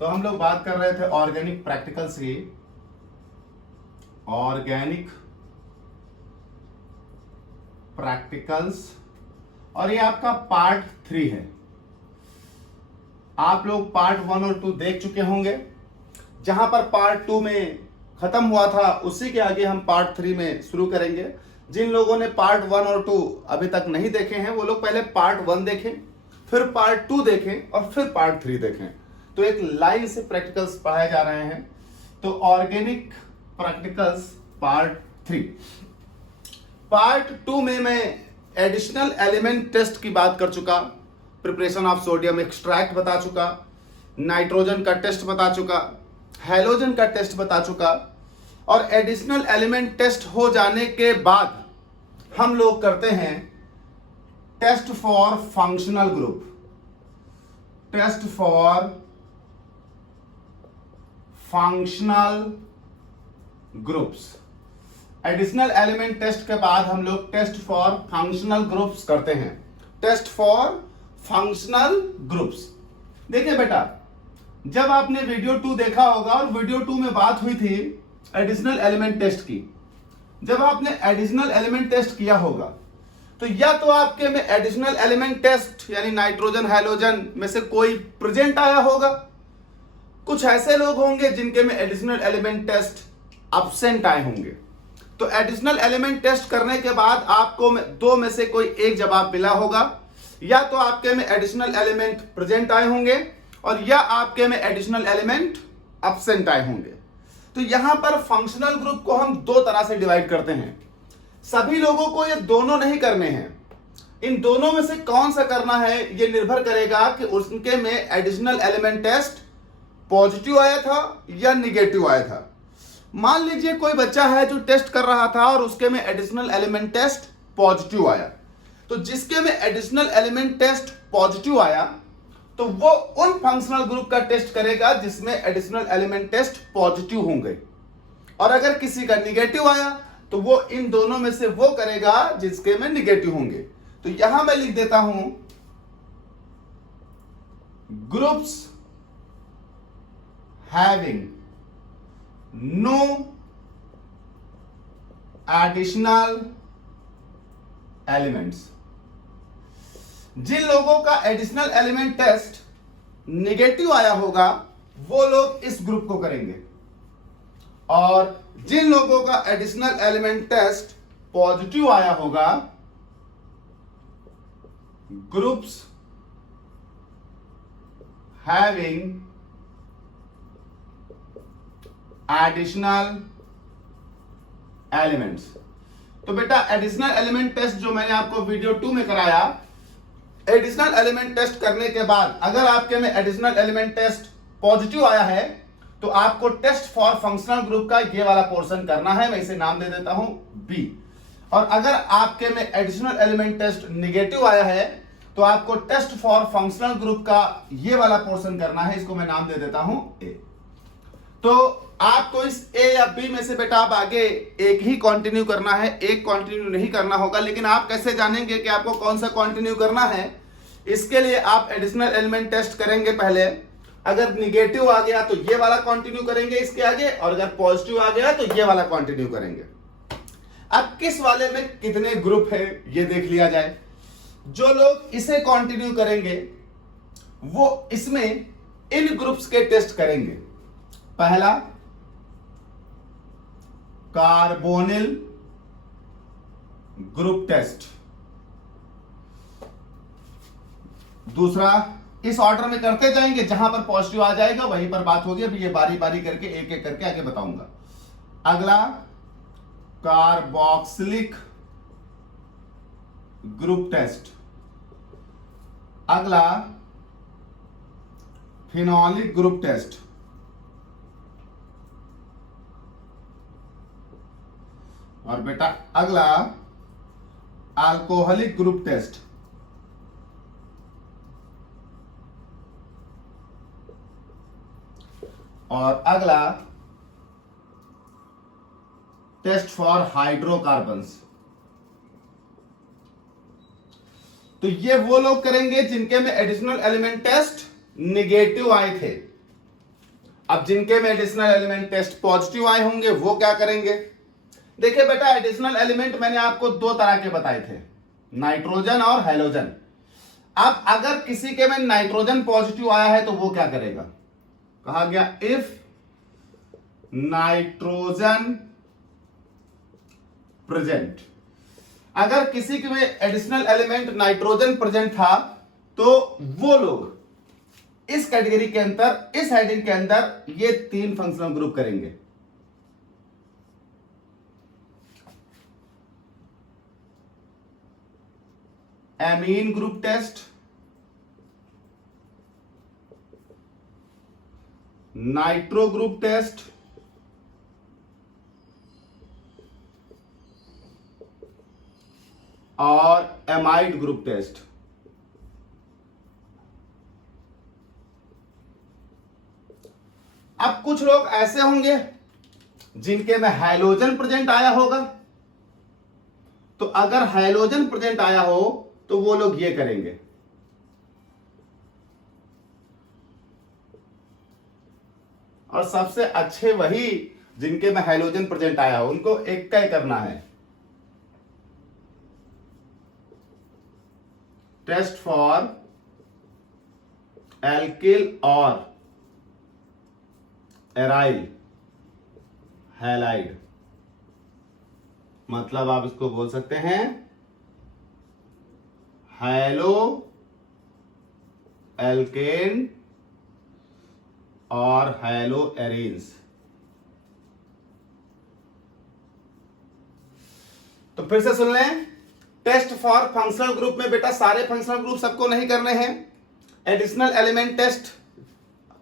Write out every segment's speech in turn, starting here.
तो हम लोग बात कर रहे थे ऑर्गेनिक प्रैक्टिकल्स की। ऑर्गेनिक प्रैक्टिकल्स और ये आपका पार्ट 3 है। आप लोग पार्ट 1 और 2 देख चुके होंगे। जहां पर पार्ट 2 में खत्म हुआ था उसी के आगे हम पार्ट 3 में शुरू करेंगे। जिन लोगों ने पार्ट 1 और 2 अभी तक नहीं देखे हैं वो लोग पहले पार्ट 1 देखें, फिर पार्ट 2 देखें और फिर पार्ट 3 देखें। तो एक लाइन से प्रैक्टिकल्स पढ़ाए जा रहे हैं। तो ऑर्गेनिक प्रैक्टिकल्स पार्ट 3। पार्ट 2 में मैं एडिशनल एलिमेंट टेस्ट की बात कर चुका, प्रिपरेशन ऑफ सोडियम एक्सट्रैक्ट बता चुका, नाइट्रोजन का टेस्ट बता चुका, हैलोजन का टेस्ट बता चुका। और एडिशनल एलिमेंट टेस्ट हो जाने के बाद हम लोग करते हैं test for functional group. Test for functional groups. Additional element test के बाद हम लोग टेस्ट फॉर फंक्शनल ग्रुप्स करते हैं। Test for functional groups. देखिए बेटा, जब आपने वीडियो 2 देखा होगा और वीडियो 2 में बात हुई थी एडिशनल एलिमेंट टेस्ट की। जब आपने एडिशनल एलिमेंट टेस्ट किया होगा तो या तो आपके में एडिशनल एलिमेंट टेस्ट यानी नाइट्रोजन हैलोजन में से कोई प्रेजेंट आया होगा, कुछ ऐसे लोग होंगे जिनके में एडिशनल एलिमेंट टेस्ट एब्सेंट आए होंगे। तो एडिशनल एलिमेंट टेस्ट करने के बाद आपको दो में से कोई एक जवाब मिला होगा, या तो आपके में एडिशनल एलिमेंट प्रेजेंट आए होंगे और या आपके में एडिशनल एलिमेंट एब्सेंट आए होंगे। तो यहां पर फंक्शनल ग्रुप को हम दो तरह से डिवाइड करते हैं। सभी लोगों को ये दोनों नहीं करने हैं। इन दोनों में से कौन सा करना है ये निर्भर करेगा कि उनके में एडिशनल एलिमेंट टेस्ट पॉजिटिव आया था या निगेटिव आया था। मान लीजिए कोई बच्चा है जो टेस्ट कर रहा था और उसके में एडिशनल एलिमेंट टेस्ट पॉजिटिव आया, तो जिसके में एडिशनल एलिमेंट टेस्ट पॉजिटिव आया तो वो उन फंक्शनल ग्रुप का टेस्ट करेगा जिसमें एडिशनल एलिमेंट टेस्ट पॉजिटिव होंगे, और अगर किसी का निगेटिव आया तो वो इन दोनों में से वो करेगा जिसके में निगेटिव होंगे। तो यहां मैं लिख देता हूं groups having no additional elements. जिन लोगों का एडिशनल एलिमेंट टेस्ट निगेटिव आया होगा वो लोग इस ग्रुप को करेंगे, और जिन लोगों का एडिशनल एलिमेंट टेस्ट पॉजिटिव आया होगा ग्रुप्स हैविंग एडिशनल एलिमेंट्स। तो बेटा एडिशनल एलिमेंट टेस्ट जो मैंने आपको वीडियो 2 में कराया, एडिशनल एलिमेंट टेस्ट करने के बाद अगर आपके में एडिशनल एलिमेंट टेस्ट पॉजिटिव आया है तो आपको टेस्ट फॉर फंक्शनल ग्रुप का ये वाला पोर्शन करना है। मैं इसे नाम दे देता हूं बी। और अगर आपके में एडिशनल एलिमेंट टेस्ट निगेटिव आया है तो आपको टेस्ट फॉर फंक्शनल ग्रुप का ये वाला पोर्शन करना है, इसको मैं नाम दे देता हूं ए। तो आपको इस ए या बी में से बेटा आप आगे एक ही कंटिन्यू करना है, एक कंटिन्यू नहीं करना होगा। लेकिन आप कैसे जानेंगे कि आपको कौन सा कंटिन्यू करना है? इसके लिए आप एडिशनल एलिमेंट टेस्ट करेंगे पहले। अगर निगेटिव आ गया तो ये वाला कंटिन्यू करेंगे इसके आगे, और अगर पॉजिटिव आ गया तो ये वाला कंटिन्यू करेंगे। अब किस वाले में कितने ग्रुप है ये देख लिया जाए। जो लोग इसे कंटिन्यू करेंगे वो इसमें इन ग्रुप्स के टेस्ट करेंगे। पहला कार्बोनिल ग्रुप टेस्ट, दूसरा इस ऑर्डर में करते जाएंगे, जहां पर पॉजिटिव आ जाएगा वहीं पर बात होगी। अभी ये बारी बारी करके एक एक करके आगे बताऊंगा। अगला कार्बोक्सिलिक ग्रुप टेस्ट, अगला फिनोलिक ग्रुप टेस्ट, और बेटा अगला अल्कोहलिक ग्रुप टेस्ट। और अगला टेस्ट फॉर हाइड्रोकार्बन्स। तो ये वो लोग करेंगे जिनके में एडिशनल एलिमेंट टेस्ट निगेटिव आए थे। अब जिनके में एडिशनल एलिमेंट टेस्ट पॉजिटिव आए होंगे वो क्या करेंगे? देखिए बेटा, एडिशनल एलिमेंट मैंने आपको दो तरह के बताए थे, नाइट्रोजन और हैलोजन। अब अगर किसी के में नाइट्रोजन पॉजिटिव आया है तो वो क्या करेगा? कहा गया इफ नाइट्रोजन प्रेजेंट। अगर किसी के में एडिशनल एलिमेंट नाइट्रोजन प्रेजेंट था तो वो लोग इस कैटेगरी के अंदर, इस हेडिंग के अंदर ये तीन फंक्शनल ग्रुप करेंगे। Amine group test, nitro group test, और एमाइड ग्रुप टेस्ट। अब कुछ लोग ऐसे होंगे जिनके में हैलोजन प्रेजेंट आया होगा, तो अगर हैलोजन प्रेजेंट आया हो तो वो लोग ये करेंगे, और सबसे अच्छे वही जिनके में हैलोजन प्रेजेंट आया हो, उनको एक का ही करना है। टेस्ट फॉर एल्किल और एराइल हैलाइड, मतलब आप इसको बोल सकते हैं हैलो एल्केन और हैलो एरीन्स। तो फिर से सुन लें, टेस्ट फॉर फंक्शनल ग्रुप में बेटा सारे फंक्शनल ग्रुप सबको नहीं करने हैं। एडिशनल एलिमेंट टेस्ट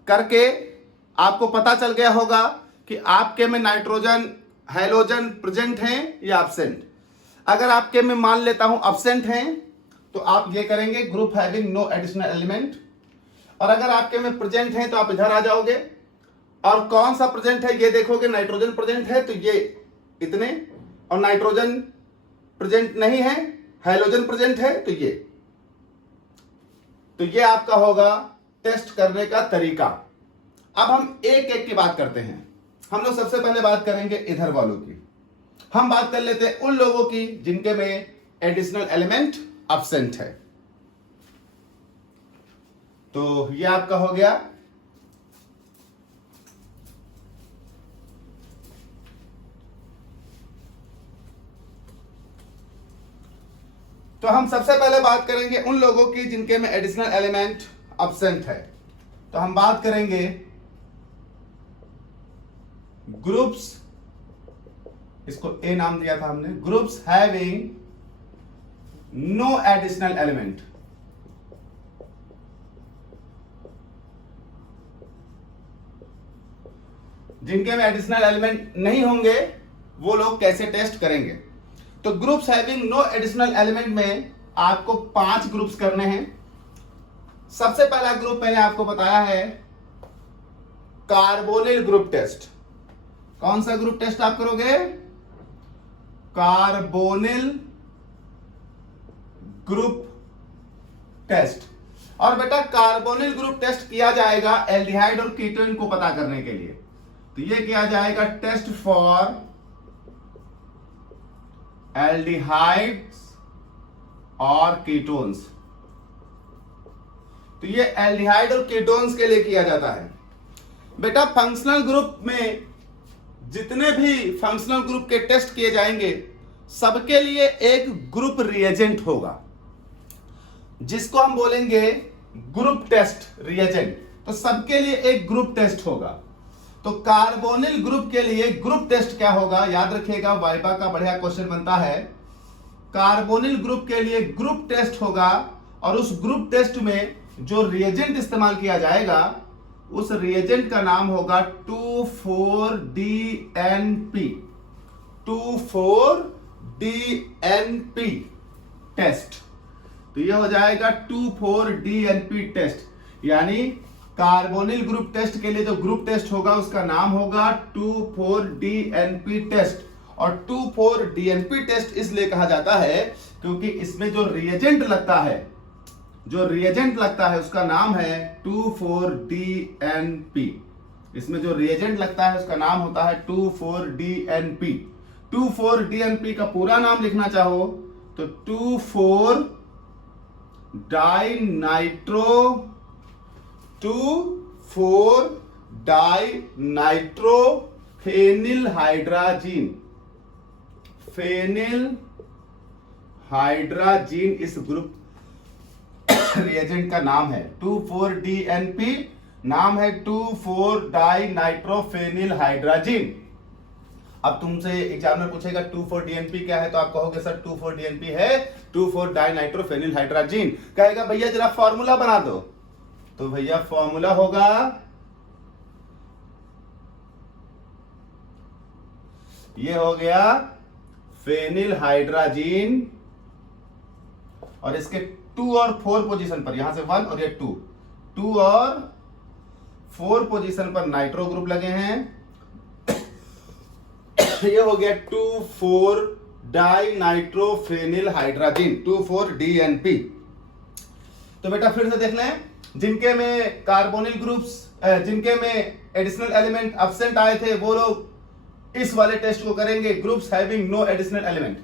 करके आपको पता चल गया होगा कि आपके में नाइट्रोजन हैलोजन प्रेजेंट हैं या एब्सेंट। अगर आपके में मान लेता हूं एब्सेंट हैं तो आप ये करेंगे group having no additional element, और अगर आपके में प्रेजेंट हैं तो आप इधर आ जाओगे और कौन सा प्रेजेंट है ये देखोगे। नाइट्रोजन प्रेजेंट है तो ये इतने, और नाइट्रोजन प्रेजेंट नहीं है, हैलोजन प्रेजेंट है तो ये। तो ये आपका होगा टेस्ट करने का तरीका। अब हम एक एक की बात करते हैं। हम लोग सबसे पहले बात करेंगे इधर वालों की। हम बात कर लेते हैं उन लोगों की जिनके में एडिशनल एलिमेंट एब्सेंट है। तो ये आपका हो गया तो हम सबसे पहले बात करेंगे उन लोगों की जिनके में एडिशनल एलिमेंट एब्सेंट है। तो हम बात करेंगे ग्रुप्स, इसको ए नाम दिया था हमने, groups having no additional element. जिनके में एडिशनल एलिमेंट नहीं होंगे वो लोग कैसे टेस्ट करेंगे? तो groups having no additional element में आपको 5 ग्रुप्स करने हैं। सबसे पहला ग्रुप मैंने आपको बताया है कार्बोनिल ग्रुप टेस्ट। कौन सा ग्रुप टेस्ट आप करोगे? Carbonyl group test. और बेटा कार्बोनिल ग्रुप टेस्ट किया जाएगा एल्डिहाइड और कीटोन को पता करने के लिए। तो ये किया जाएगा टेस्ट फॉर एल्डिहाइड्स और कीटोन्स। तो ये एल्डिहाइड और कीटोन्स के लिए किया जाता है। बेटा फंक्शनल ग्रुप में जितने भी फंक्शनल ग्रुप के टेस्ट किए जाएंगे सबके लिए एक ग्रुप रिएजेंट होगा जिसको हम बोलेंगे ग्रुप टेस्ट रिएजेंट। तो सबके लिए एक ग्रुप टेस्ट होगा। तो कार्बोनिल ग्रुप के लिए ग्रुप टेस्ट क्या होगा? याद रखिएगा, वाइवा का बढ़िया क्वेश्चन बनता है। कार्बोनिल ग्रुप के लिए ग्रुप टेस्ट होगा और उस ग्रुप टेस्ट में जो रिएजेंट इस्तेमाल किया जाएगा उस रिएजेंट का नाम होगा 2,4-DNP। 2,4-DNP test. तो ये हो जाएगा 2,4-DNP टेस्ट। यानी कार्बोनिल ग्रुप टेस्ट के लिए जो ग्रुप टेस्ट होगा उसका नाम होगा 2,4-DNP टेस्ट। और 2,4-DNP टेस्ट इसलिए कहा जाता है क्योंकि इसमें जो रिएजेंट लगता है उसका नाम है 2,4-DNP। इसमें जो रिएजेंट लगता है उसका नाम होता है 2,4-DNP। 2,4-DNP का पूरा नाम लिखना चाहो तो 2,4-डाइनाइट्रोफेनिलहाइड्राजीन। फेनिलहाइड्राजीन इस ग्रुप रिएजेंट का नाम है। 2,4-DNP नाम है 2,4-डाइनाइट्रोफेनिलहाइड्राजीन। अब तुमसे एग्जामिनर पूछेगा 2,4-DNP क्या है, तो आप कहोगे सर 2,4-DNP है 2,4-डाइनाइट्रोफेनिलहाइड्राजीन। कहेगा भैया जरा फॉर्मूला बना दो, तो भैया फॉर्मूला होगा ये हो गया फेनिलहाइड्राजीन, और इसके 2 और 4 पोजीशन पर, यहां से 1 और ये 2 और 4 पोजीशन पर नाइट्रो ग्रुप लगे हैं। ये हो गया 2,4-डाइनाइट्रोफेनिलहाइड्राजीन 2,4-DNP। तो बेटा फिर से देख लें, जिनके में कार्बोनिल ग्रुप्स, जिनके में एडिशनल एलिमेंट एब्सेंट आए थे वो लोग इस वाले टेस्ट को करेंगे। Groups having no additional element,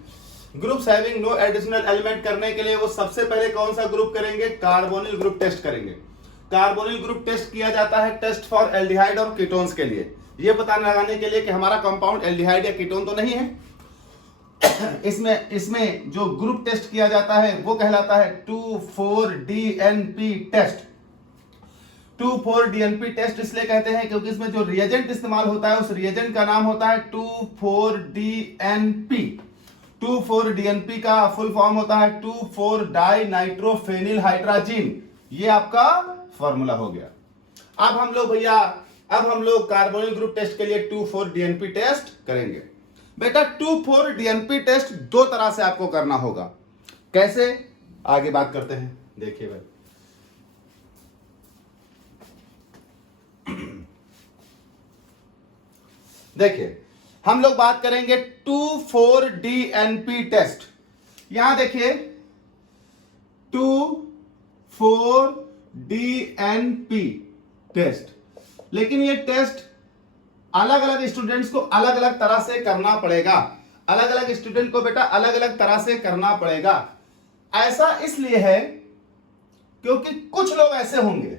groups having no additional element करने के लिए वो सबसे पहले कौन सा ग्रुप करेंगे, कार्बोनिल ग्रुप टेस्ट करेंगे। कार्बोनिल ग्रुप टेस्ट किया जाता है टेस्ट फॉर एल्डिहाइड और कीटोन्स के लिए, ये पता लगाने के लिए कि हमारा कंपाउंड एल्डिहाइड या कीटोन तो नहीं है। इसमें जो ग्रुप टेस्ट किया जाता है वो कहलाता है 2,4-DNP टेस्ट। 2,4-DNP टेस्ट इसलिए कहते हैं क्योंकि इसमें जो रिएजेंट इस्तेमाल होता है उस रिएजेंट का नाम होता है 2,4-DNP। 2,4-DNP का फुल फॉर्म होता है 2,4-डाइनाइट्रोफेनिलहाइड्राजीन। ये आपका फॉर्मूला हो गया। अब हम लोग कार्बोनिल ग्रुप टेस्ट के लिए 2,4-DNP टेस्ट करेंगे। बेटा 2,4-DNP टेस्ट 2 तरह से आपको करना होगा। कैसे, आगे बात करते हैं। देखिए भाई, देखिए हम लोग बात करेंगे 2,4-DNP टेस्ट। यहां देखिए 2,4-DNP टेस्ट, लेकिन ये टेस्ट अलग अलग स्टूडेंट्स को अलग अलग तरह से करना पड़ेगा। अलग अलग स्टूडेंट को बेटा अलग अलग तरह से करना पड़ेगा। ऐसा इसलिए है क्योंकि कुछ लोग ऐसे होंगे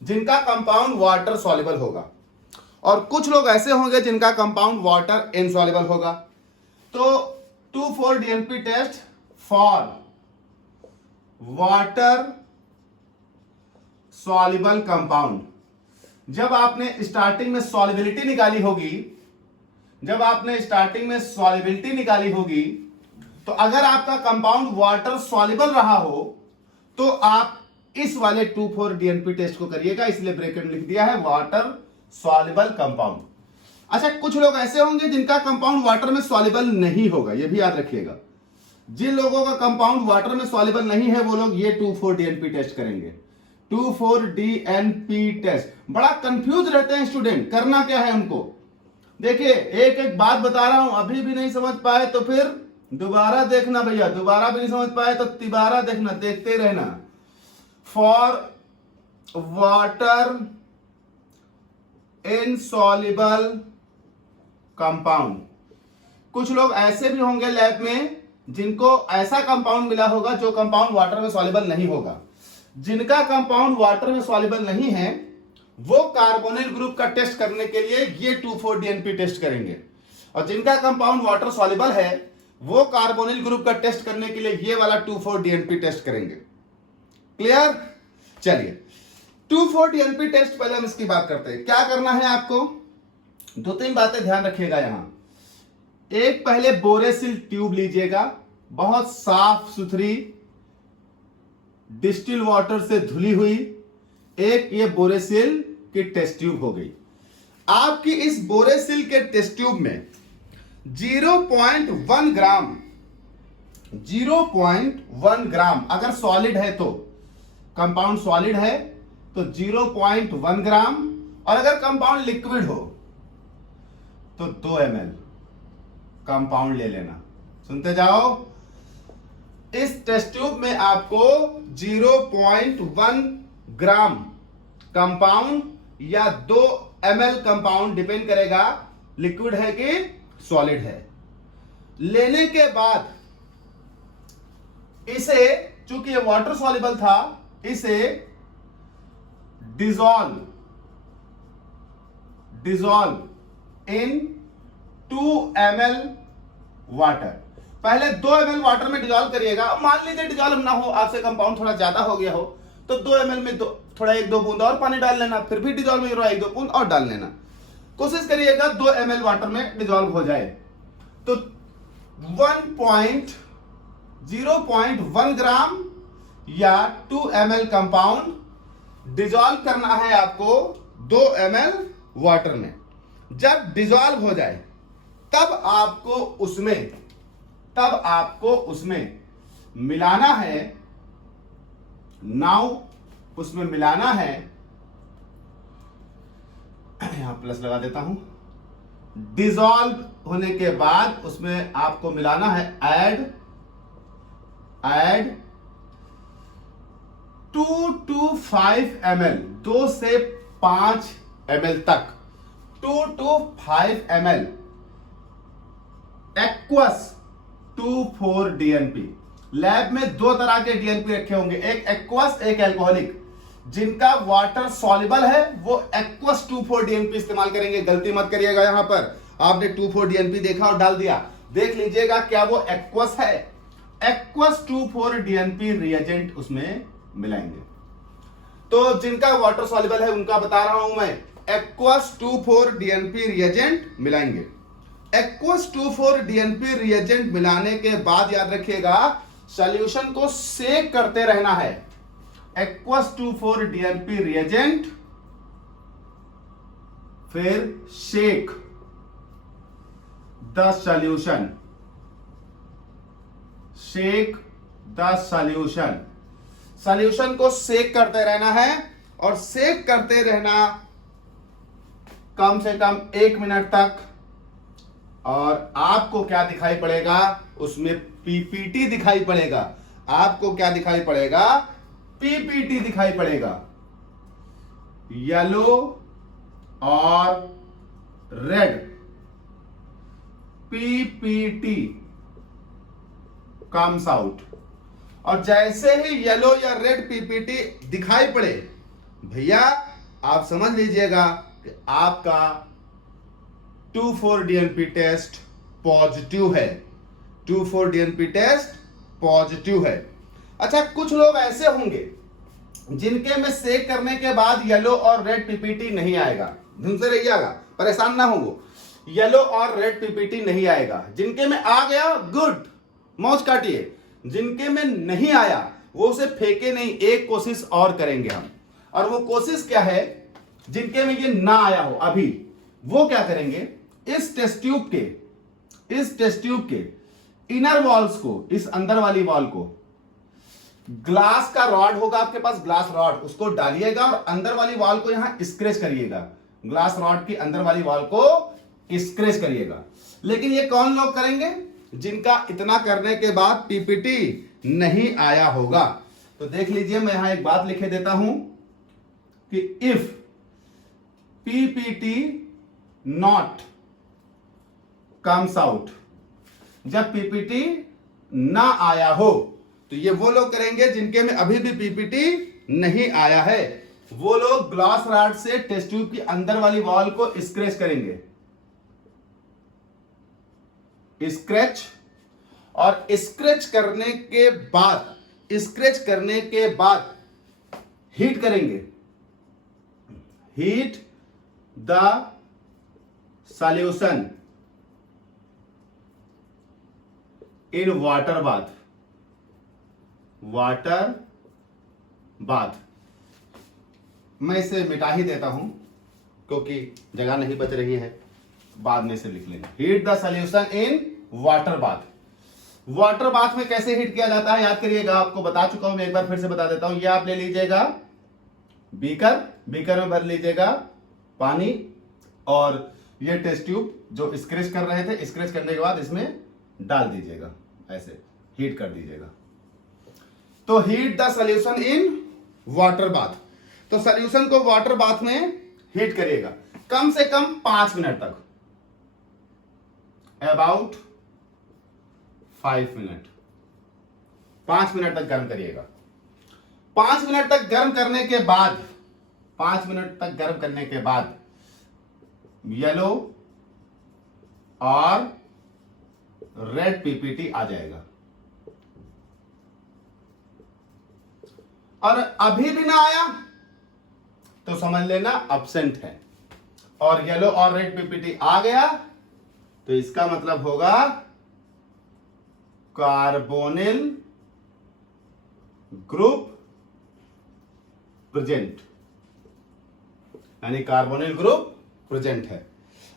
जिनका कंपाउंड वाटर सॉल्युबल होगा और कुछ लोग ऐसे होंगे जिनका कंपाउंड वाटर इनसॉल्युबल होगा। तो 2,4-DNP test for water soluble compound, जब आपने स्टार्टिंग में सॉल्युबिलिटी निकाली होगी, तो अगर आपका कंपाउंड वाटर सॉल्युबल रहा हो तो आप इस वाले 2,4-DNP टेस्ट को करिएगा। इसलिए ब्रैकेट में लिख दिया है वाटर सॉल्युबल कंपाउंड। अच्छा, कुछ लोग ऐसे होंगे जिनका कंपाउंड वाटर में सॉल्युबल नहीं होगा, यह भी याद रखिएगा। जिन लोगों का कंपाउंड वाटर में सॉल्युबल नहीं है वो लोग ये 2,4-DNP टेस्ट करेंगे। 2,4-DNP टेस्ट बड़ा कंफ्यूज रहते हैं स्टूडेंट, करना क्या है उनको। देखिए एक एक बात बता रहा हूं, अभी भी नहीं समझ पाए तो फिर दोबारा देखना भैया, दोबारा भी नहीं समझ पाए तो तिबारा देखना, देखते रहना। फॉर वाटर इनसॉल्युबल कंपाउंड, कुछ लोग ऐसे भी होंगे लैब में जिनको ऐसा कंपाउंड मिला होगा जो कंपाउंड वाटर में सॉल्युबल नहीं होगा। जिनका कंपाउंड वाटर में सॉल्युबल नहीं है वो कार्बोनिल ग्रुप का टेस्ट करने के लिए ये 2,4-DNP टेस्ट करेंगे, और जिनका कंपाउंड वाटर सॉल्युबल है वो कार्बोनिल ग्रुप का टेस्ट करने के लिए ये वाला 2,4-DNP टेस्ट करेंगे। क्लियर? चलिए 2,4-DNP टेस्ट पहले हम इसकी बात करते हैं। क्या करना है आपको, 2-3 बातें ध्यान रखिएगा यहां। एक, पहले बोरेसिल ट्यूब लीजिएगा, बहुत साफ सुथरी डिस्टिल वाटर से धुली हुई। एक ये बोरेसिल की टेस्ट ट्यूब हो गई। आपकी इस बोरेसिल के टेस्ट ट्यूब में 0.1 ग्राम अगर सॉलिड है, तो कंपाउंड सॉलिड है तो 0.1 ग्राम, और अगर कंपाउंड लिक्विड हो तो 2 ml कंपाउंड ले लेना। सुनते जाओ, इस टेस्ट ट्यूब में आपको 0.1 ग्राम कंपाउंड या 2 ml कंपाउंड डिपेंड करेगा लिक्विड है कि सॉलिड है। लेने के बाद इसे, चूंकि ये वाटर सॉल्युबल था, इसे डिजॉल्व इन 2 ml वाटर। पहले 2 ml वाटर में डिजॉल्व करिएगा। मान लीजिए डिजॉल्व ना हो, आपसे कंपाउंड थोड़ा ज्यादा हो गया हो, तो 2 ml में थोड़ा 1-2 बूंद और पानी डाल लेना, फिर भी डिजॉल्व नहीं हो रहा, 1-2 बूंद और डाल लेना। कोशिश करिएगा 2 ml वाटर में डिजॉल्व हो जाए। तो 0.1 ग्राम या 2 ml कंपाउंड डिजॉल्व करना है आपको 2 ml वाटर में। जब डिजॉल्व हो जाए तब आपको उसमें मिलाना है, नाउ उसमें मिलाना है, यहां प्लस लगा देता हूं, डिजॉल्व होने के बाद उसमें आपको मिलाना है ऐड 2 to 5 ml, 2 से 5 ml तक, 2 to 5 ml aqueous 2,4 DNP। Lab में 2 तरह के डीएनपी रखे होंगे, एक एक्वस एक एल्कोहलिक। जिनका वाटर सॉल्युबल है वो एक्वस 2,4 DNP इस्तेमाल करेंगे। गलती मत करिएगा, यहां पर आपने 2,4 DNP देखा और डाल दिया, देख लीजिएगा क्या वो एक्वस है। एक्वस 2,4 DNP रिएजेंट उसमें मिलाएंगे। तो जिनका वाटर सॉल्युबल है उनका बता रहा हूं मैं, एक्वस 2,4 DNP रिएजेंट मिलाएंगे। एक्वस 2,4 DNP रिएजेंट मिलाने के बाद याद रखिएगा सॉल्यूशन को सेक करते रहना है। एक्वस 2,4 DNP रिएजेंट, फिर shake the solution, shake the solution. Solution को सेक करते रहना है और सेक करते रहना कम से कम 1 मिनट तक। और आपको क्या दिखाई पड़ेगा उसमें, पीपीटी दिखाई पड़ेगा। आपको क्या दिखाई पड़ेगा, पीपीटी दिखाई पड़ेगा, येलो और रेड पीपीटी कम्स आउट। और जैसे ही येलो या रेड पीपीटी दिखाई पड़े भैया आप समझ लीजिएगा कि आपका 2,4 DNP टेस्ट पॉजिटिव है। 2,4 DNP टेस्ट पॉजिटिव है। अच्छा, कुछ लोग ऐसे होंगे जिनके में सेक करने के बाद येलो और रेड पीपीटी नहीं आएगा। ढंग से रहिएगा, परेशान ना हो। येलो और रेड पीपीटी नहीं आएगा। जिनके में आ गया गुड, मौज काटिए। जिनके में नहीं आया वो उसे फेंके नहीं, एक कोशिश और करेंगे हम। और वो कोशिश क्या है, जिनके में ये ना आया हो अभी, वो क्या करेंगे, इस टेस्ट ट्यूब के इनर वॉल्स को, इस अंदर वाली वॉल को, ग्लास का रॉड होगा आपके पास, ग्लास रॉड, उसको डालिएगा और अंदर वाली वॉल को यहां स्क्रैच करिएगा। ग्लास रॉड की अंदर वाली वॉल को स्क्रैच करिएगा। लेकिन ये कौन लोग करेंगे, जिनका इतना करने के बाद पीपीटी नहीं आया होगा। तो देख लीजिए, मैं यहां एक बात लिखे देता हूं कि if PPT not comes out, जब पीपीटी ना आया हो तो ये वो लोग करेंगे जिनके में अभी भी पीपीटी नहीं आया है। वो लोग ग्लास रॉड से टेस्ट ट्यूब की अंदर वाली वॉल को स्क्रैच करेंगे, स्क्रैच। और स्क्रैच करने के बाद हीट करेंगे, heat the solution in water bath. मैं इसे मिटा ही देता हूं क्योंकि जगह नहीं बच रही है, बाद में से लिख लेंगे। Heat the solution in water bath. Water bath में कैसे हीट किया जाता है याद करिएगा, आपको बता चुका हूं, मैं एक बार फिर से बता देता हूं। ये आप ले लीजिएगा बीकर में भर लीजिएगा पानी, और ये टेस्ट ट्यूब जो स्क्रैच कर रहे थे, स्क्रैच करने के बाद इसमें डाल दीजिएगा, ऐसे हीट कर दीजिएगा। तो heat the solution in water bath. तो सॉल्यूशन को वाटर बाथ में हीट करिएगा। कम से कम 5 मिनट तक, अबाउट 5 मिनट, 5 मिनट तक गर्म करिएगा। 5 मिनट तक गर्म करने के बाद, 5 मिनट तक गर्म करने के बाद येलो और रेड पीपीटी आ जाएगा। और अभी भी ना आया तो समझ लेना अब्सेंट है। और येलो और रेड पीपीटी आ गया तो इसका मतलब होगा कार्बोनिल ग्रुप प्रेजेंट, यानी कार्बोनिल ग्रुप प्रेजेंट है।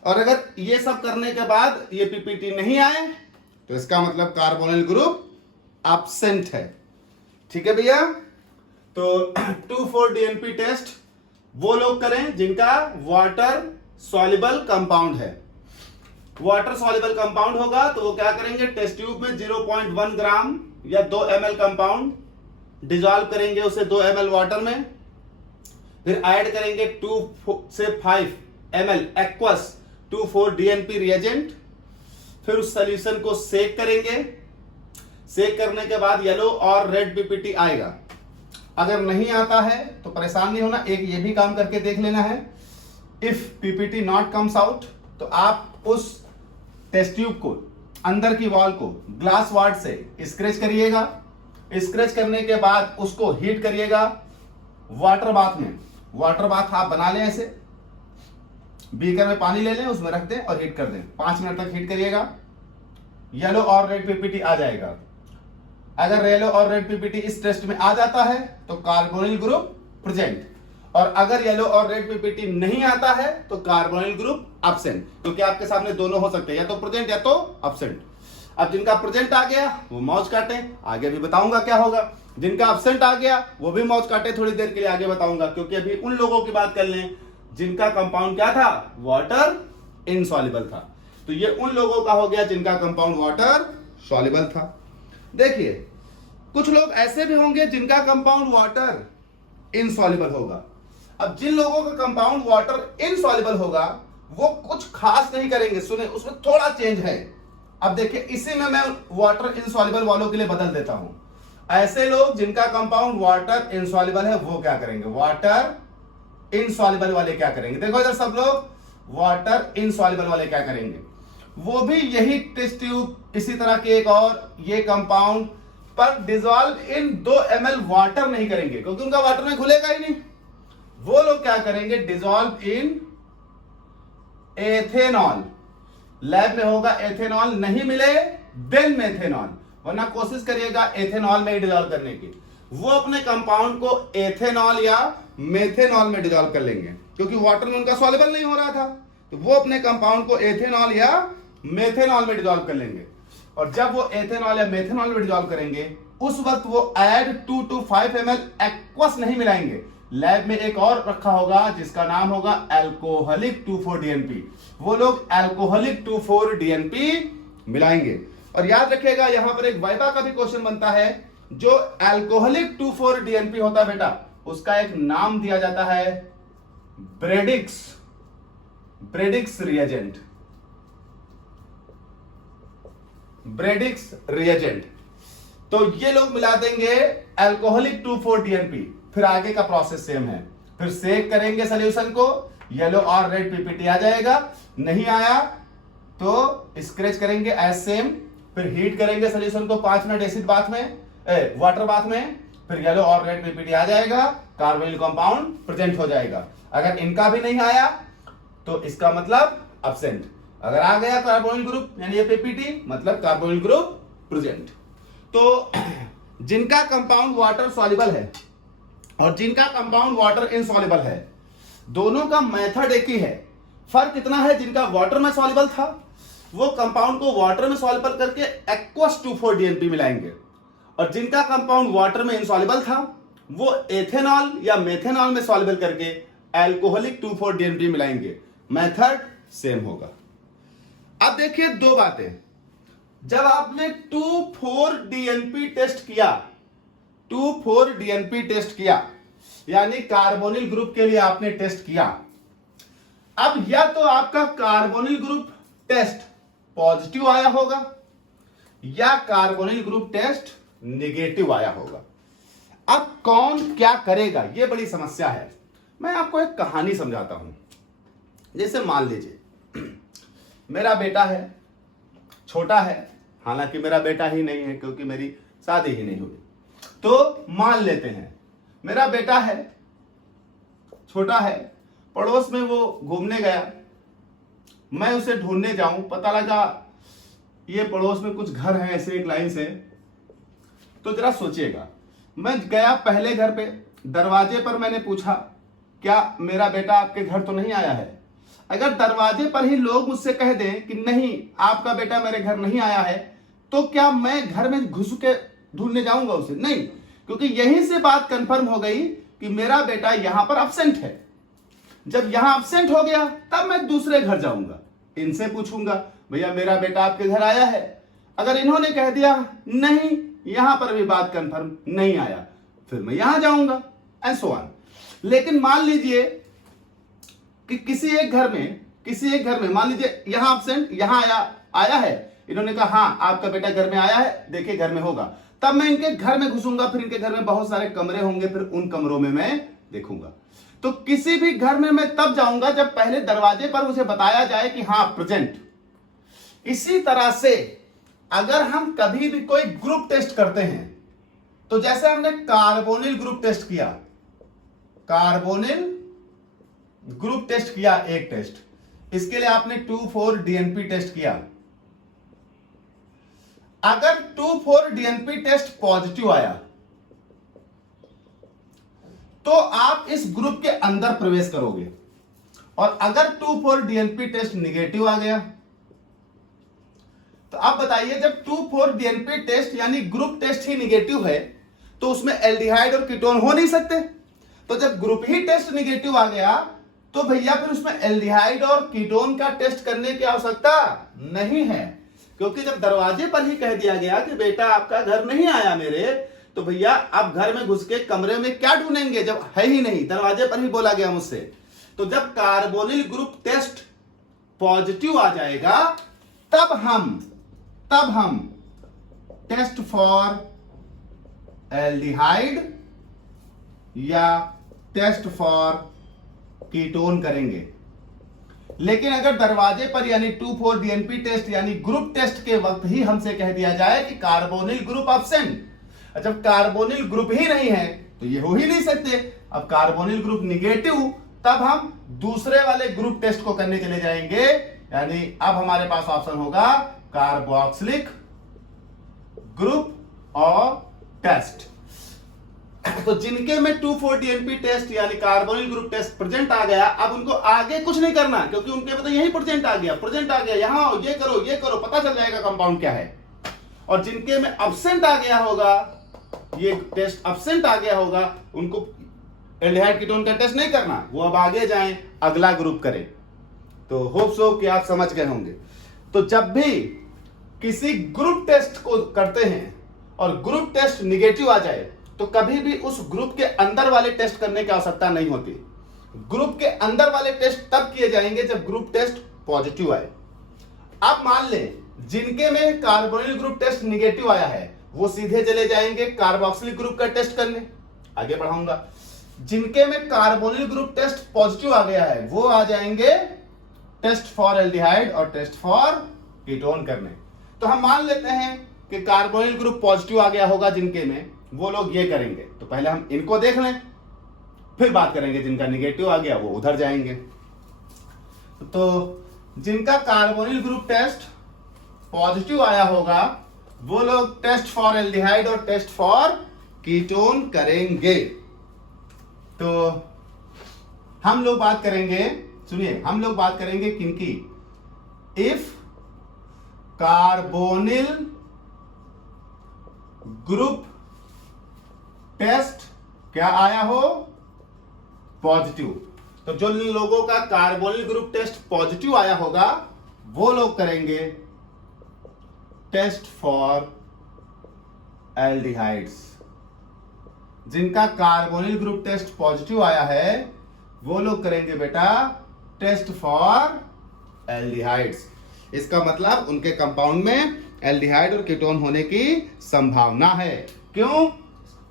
और अगर ये सब करने के बाद ये पीपीटी नहीं आए तो इसका मतलब कार्बोनिल ग्रुप एब्सेंट है। ठीक है भैया। तो 2,4-DNP टेस्ट वो लोग करें जिनका वाटर सॉल्युबल कंपाउंड है। वाटर सॉल्युबल कंपाउंड होगा तो वो क्या करेंगे, टेस्ट ट्यूब में 0.1 ग्राम या 2 ml कंपाउंड डिजॉल्व करेंगे उसे 2 ml वाटर में, फिर ऐड करेंगे 2 से 5 ml एक्वस 2,4-DNP रिएजेंट, फिर उस सॉल्यूशन को सेक करेंगे। सेक करने के बाद येलो और रेड पीपीटी आएगा। अगर नहीं आता है तो परेशान नहीं होना, एक ये भी काम करके देख लेना है। If PPT not comes out तो आप उस टेस्ट ट्यूब को, अंदर की वॉल को ग्लास वार्ड से स्क्रैच करिएगा। स्क्रैच करने के बाद उसको हीट करिएगा वाटर बाथ में। वाटर बाथ आप बना लें, ऐसे बीकर में पानी ले लें, उसमें रख दें और हीट कर दें। 5 मिनट तक हीट करिएगा, येलो और रेड पीपीटी आ जाएगा। अगर येलो और रेड पीपीटी इस टेस्ट में आ जाता है तो कार्बोनिल ग्रुप प्रेजेंट, और अगर येलो और रेड पीपीटी नहीं आता है तो कार्बोनिल ग्रुप एब्सेंट, क्योंकि आपके सामने दोनों हो सकते हैं, या तो प्रेजेंट या तो एब्सेंट। अब जिनका प्रेजेंट आ गया वो मौज काटें, आगे भी बताऊंगा क्या होगा। जिनका एब्सेंट आ गया वो भी मौज काटे, थोड़ी देर के लिए आगे बताऊंगा, क्योंकि अभी उन लोगों की बात कर लें जिनका कंपाउंड क्या था, वाटर इनसॉल्युबल था। तो ये उन लोगों का हो गया जिनका कंपाउंड वाटर सॉल्युबल था। देखिए कुछ लोग ऐसे भी होंगे जिनका कंपाउंड वाटर इनसॉल्युबल होगा। अब जिन लोगों का कंपाउंड वाटर इनसॉल्युबल होगा वो कुछ खास नहीं करेंगे, सुने उसमें थोड़ा चेंज है। अब देखिए इसी में मैं वाटर इनसॉल्युबल वालों के लिए बदल देता हूं। ऐसे लोग जिनका कंपाउंड वाटर इनसॉल्युबल है वो क्या करेंगे, वाटर इनसॉल्युबल वाले क्या करेंगे, देखो इधर सब लोग वाटर इनसॉल्युबल वाले क्या करेंगे, वो भी यही टेस्ट ट्यूब, इसी तरह के एक और ये कंपाउंड पर डिजॉल्व इन 2 ml वाटर नहीं करेंगे, क्योंकि उनका वाटर में घुलेगा ही नहीं। वो लोग क्या करेंगे, डिजॉल्व इन एथेनॉल। लैब में होगा एथेनॉल, नहीं मिले देन मेथेनॉल, वरना कोशिश करिएगा एथेनॉल में ही डिजॉल्व करने की। वो अपने कंपाउंड को एथेनॉल या मेथेनॉल में डिजॉल्व कर लेंगे, क्योंकि वाटर में उनका सॉल्युबल नहीं हो रहा था, तो वो अपने कंपाउंड को एथेनॉल या मेथेनॉल में डिजॉल्व कर लेंगे। और जब वो एथेनॉल या मेथेनॉल में डिजॉल्व करेंगे उस वक्त वो ऐड 2 to 5 ml एक्वस नहीं मिलाएंगे। लैब में एक और रखा होगा जिसका नाम होगा अल्कोहलिक 2,4-DNP, वो लोग अल्कोहलिक 2,4-DNP मिलाएंगे। और याद रखिएगा यहां पर एक वाइवा का भी क्वेश्चन बनता है, जो अल्कोहलिक 2,4-DNP होता है बेटा उसका एक नाम दिया जाता है ब्रेडिक्स रिएजेंट। ब्रेडिक्स रिएजेंट, तो ये लोग मिला देंगे अल्कोहलिक 2,4-DNP। फिर आगे का प्रोसेस सेम है, फिर सेक करेंगे सॉल्यूशन को, येलो और रेड पीपीटी आ जाएगा, नहीं आया तो स्क्रैच करेंगे एज सेम, फिर हीट करेंगे सॉल्यूशन को 5 मिनट एसिड बाथ में, वाटर बाथ में, फिर येलो और रेड पीपीटी आ जाएगा, कार्बोनिल कंपाउंड प्रेजेंट हो जाएगा। अगर इनका भी नहीं आया तो इसका मतलब एब्सेंट, अगर आ गया कार्बोनिल ग्रुप यानी ये पीपीटी मतलब कार्बोनिल ग्रुप प्रेजेंट। तो जिनका कंपाउंड वाटर सॉल्युबल है और जिनका कंपाउंड वाटर इनसॉल्युबल है, दोनों का मेथड एक ही है। फर्क इतना है, जिनका वाटर में सॉल्युबल था वो कंपाउंड को वाटर में सॉल्युबल करके एक्वस 2,4-DNP मिलाएंगे, और जिनका कंपाउंड वाटर में इनसॉल्युबल था वो एथेनॉल या मेथेनॉल में सॉल्युबल करके अल्कोहलिक 2,4-DNP मिलाएंगे। मेथड सेम होगा। अब देखिए दो बातें, जब आपने 2,4-DNP टेस्ट किया, 2,4-DNP टेस्ट किया यानी कार्बोनिल ग्रुप के लिए आपने टेस्ट किया, अब या तो आपका कार्बोनिल ग्रुप टेस्ट पॉजिटिव आया होगा या कार्बोनिल ग्रुप टेस्ट नेगेटिव आया होगा। अब कौन क्या करेगा, यह बड़ी समस्या है। मैं आपको एक कहानी समझाता हूं। जैसे मान लीजिए मेरा बेटा है, छोटा है, हालांकि मेरा बेटा ही नहीं है क्योंकि मेरी शादी ही नहीं हुई। तो मान लेते हैं मेरा बेटा है, छोटा है, पड़ोस में वो घूमने गया, मैं उसे ढूंढने जाऊं, पता लगा ये पड़ोस में कुछ घर हैं ऐसे एक लाइन से। तो जरा सोचिएगा, मैं गया पहले घर पे, दरवाजे पर मैंने पूछा क्या मेरा बेटा आपके घर तो नहीं आया है। अगर दरवाजे पर ही लोग मुझसे कह दें कि नहीं आपका बेटा मेरे घर नहीं आया है, तो क्या मैं घर में घुस के ढूंढने जाऊंगा उसे? नहीं, क्योंकि यहीं से बात कंफर्म हो गई कि मेरा बेटा यहां पर एब्सेंट है। जब यहां एब्सेंट हो गया तब मैं दूसरे घर जाऊंगा, इनसे पूछूंगा भैया मेरा बेटा आपके घर आया है। अगर इन्होंने कह दिया नहीं, यहां पर भी बात कंफर्म नहीं आया, फिर मैं यहां जाऊंगा, एंड सो ऑन। लेकिन मान लीजिए कि किसी एक घर में मान लीजिए यहां एब्सेंट, यहां आया है, इन्होंने कहा हाँ आपका बेटा घर में आया है, देखिए घर में होगा, तब मैं इनके घर में घुसूंगा, फिर इनके घर में बहुत सारे कमरे होंगे, फिर उन कमरों में मैं देखूंगा। तो किसी भी घर में मैं तब जाऊंगा जब पहले दरवाजे पर मुझे बताया जाए कि हाँ प्रेजेंट। इसी तरह से अगर हम कभी भी कोई ग्रुप टेस्ट करते हैं, तो जैसे हमने कार्बोनिल ग्रुप टेस्ट किया, कार्बोनिल ग्रुप टेस्ट किया एक टेस्ट, इसके लिए आपने 2,4-DNP टेस्ट किया। अगर 2,4-DNP टेस्ट पॉजिटिव आया तो आप इस ग्रुप के अंदर प्रवेश करोगे, और अगर 2,4-DNP टेस्ट निगेटिव आ गया तो आप बताइए, जब 2,4-DNP टेस्ट यानी ग्रुप टेस्ट ही निगेटिव है तो उसमें एल्डिहाइड और कीटोन हो नहीं सकते। तो जब ग्रुप ही टेस्ट निगेटिव आ गया तो भैया फिर उसमें एल्डिहाइड और कीटोन का टेस्ट करने की आवश्यकता नहीं है, क्योंकि जब दरवाजे पर ही कह दिया गया कि बेटा आपका घर नहीं आया मेरे, तो भैया आप घर में घुस के कमरे में क्या ढूंढेंगे जब है ही नहीं, दरवाजे पर ही बोला गया मुझसे। तो जब कार्बोनिल ग्रुप टेस्ट पॉजिटिव आ जाएगा तब हम टेस्ट फॉर एल्डिहाइड या टेस्ट फॉर कीटोन करेंगे। लेकिन अगर दरवाजे पर यानी 2,4-DNP टेस्ट यानी ग्रुप टेस्ट के वक्त ही हमसे कह दिया जाए कि कार्बोनिल ग्रुप एब्सेंट, जब कार्बोनिल ग्रुप ही नहीं है तो ये हो ही नहीं सकते। अब कार्बोनिल ग्रुप निगेटिव, तब हम दूसरे वाले ग्रुप टेस्ट को करने चले जाएंगे, यानी अब हमारे पास ऑप्शन होगा कार्बोक्सिलिक ग्रुप और टेस्ट। तो जिनके में 2,4-DNP टेस्ट यानी कार्बोनिल ग्रुप टेस्ट प्रेजेंट आ गया, अब उनको आगे कुछ नहीं करना, क्योंकि उनके में तो यही प्रेजेंट आ गया, यहां आओ, ये करो, पता चल जाएगा कंपाउंड क्या है। और जिनके में एब्सेंट आ गया होगा, ये टेस्ट एब्सेंट आ गया होगा, उनको एल्डिहाइड कीटोन का टेस्ट नहीं करना, वो अब आगे जाएं, अगला ग्रुप करें। तो होप सो कि आप समझ गए होंगे। तो जब भी किसी ग्रुप टेस्ट को करते हैं और ग्रुप टेस्ट निगेटिव आ जाए तो कभी भी उस ग्रुप के अंदर वाले टेस्ट करने की आवश्यकता नहीं होती। ग्रुप के अंदर वाले टेस्ट तब किए जाएंगे जब ग्रुप टेस्ट पॉजिटिव आए। अब मान लें जिनके में कार्बोनिल ग्रुप टेस्ट निगेटिव आया है वो सीधे चले जाएंगे कार्बोक्सिलिक ग्रुप का टेस्ट करने, आगे बढ़ाऊंगा। जिनके में कार्बोनिल ग्रुप टेस्ट पॉजिटिव आ गया है वो आ जाएंगे टेस्ट फॉर एल्डिहाइड और टेस्ट फॉर कीटोन करने। तो हम मान लेते हैं कि कार्बोनिल ग्रुप पॉजिटिव आ गया होगा जिनके में, वो लोग ये करेंगे। तो पहले हम इनको देख लें, फिर बात करेंगे जिनका निगेटिव आ गया वो उधर जाएंगे। तो जिनका कार्बोनिल ग्रुप टेस्ट पॉजिटिव आया होगा वो लोग टेस्ट फॉर एल्डिहाइड और टेस्ट फॉर कीटोन करेंगे। तो हम लोग बात करेंगे, सुनिए, हम लोग बात करेंगे किनकी? इफ कार्बोनिल ग्रुप टेस्ट क्या आया हो? पॉजिटिव। तो जो लोगों का कार्बोनिल ग्रुप टेस्ट पॉजिटिव आया होगा वो लोग करेंगे टेस्ट फॉर एल्डिहाइड्स। जिनका कार्बोनिल ग्रुप टेस्ट पॉजिटिव आया है वो लोग करेंगे बेटा टेस्ट फॉर एल्डिहाइड्स। इसका मतलब उनके कंपाउंड में एल्डिहाइड और कीटोन होने की संभावना है। क्यों?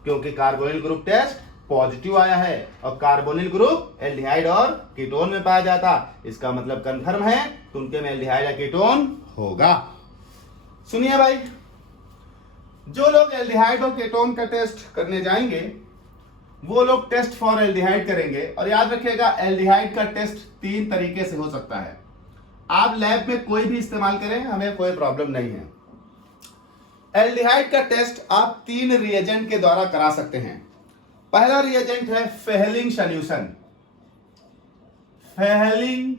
क्योंकि कार्बोनिल ग्रुप टेस्ट पॉजिटिव आया है और कार्बोनिल ग्रुप एल्डिहाइड और कीटोन में पाया जाता, इसका मतलब कंफर्म है तो उनके में एल्डिहाइड या कीटोन होगा। सुनिए भाई, जो लोग एल्डिहाइड और कीटोन का टेस्ट करने जाएंगे वो लोग टेस्ट फॉर एल्डिहाइड करेंगे। और याद रखिएगा, एल्डिहाइड का टेस्ट 3 तरीके से हो सकता है। आप लैब में कोई भी इस्तेमाल करें, हमें कोई प्रॉब्लम नहीं है। एल्डिहाइड का टेस्ट आप 3 रिएजेंट के द्वारा करा सकते हैं। पहला रिएजेंट है फेहलिंग सॉल्यूशन। फेहलिंग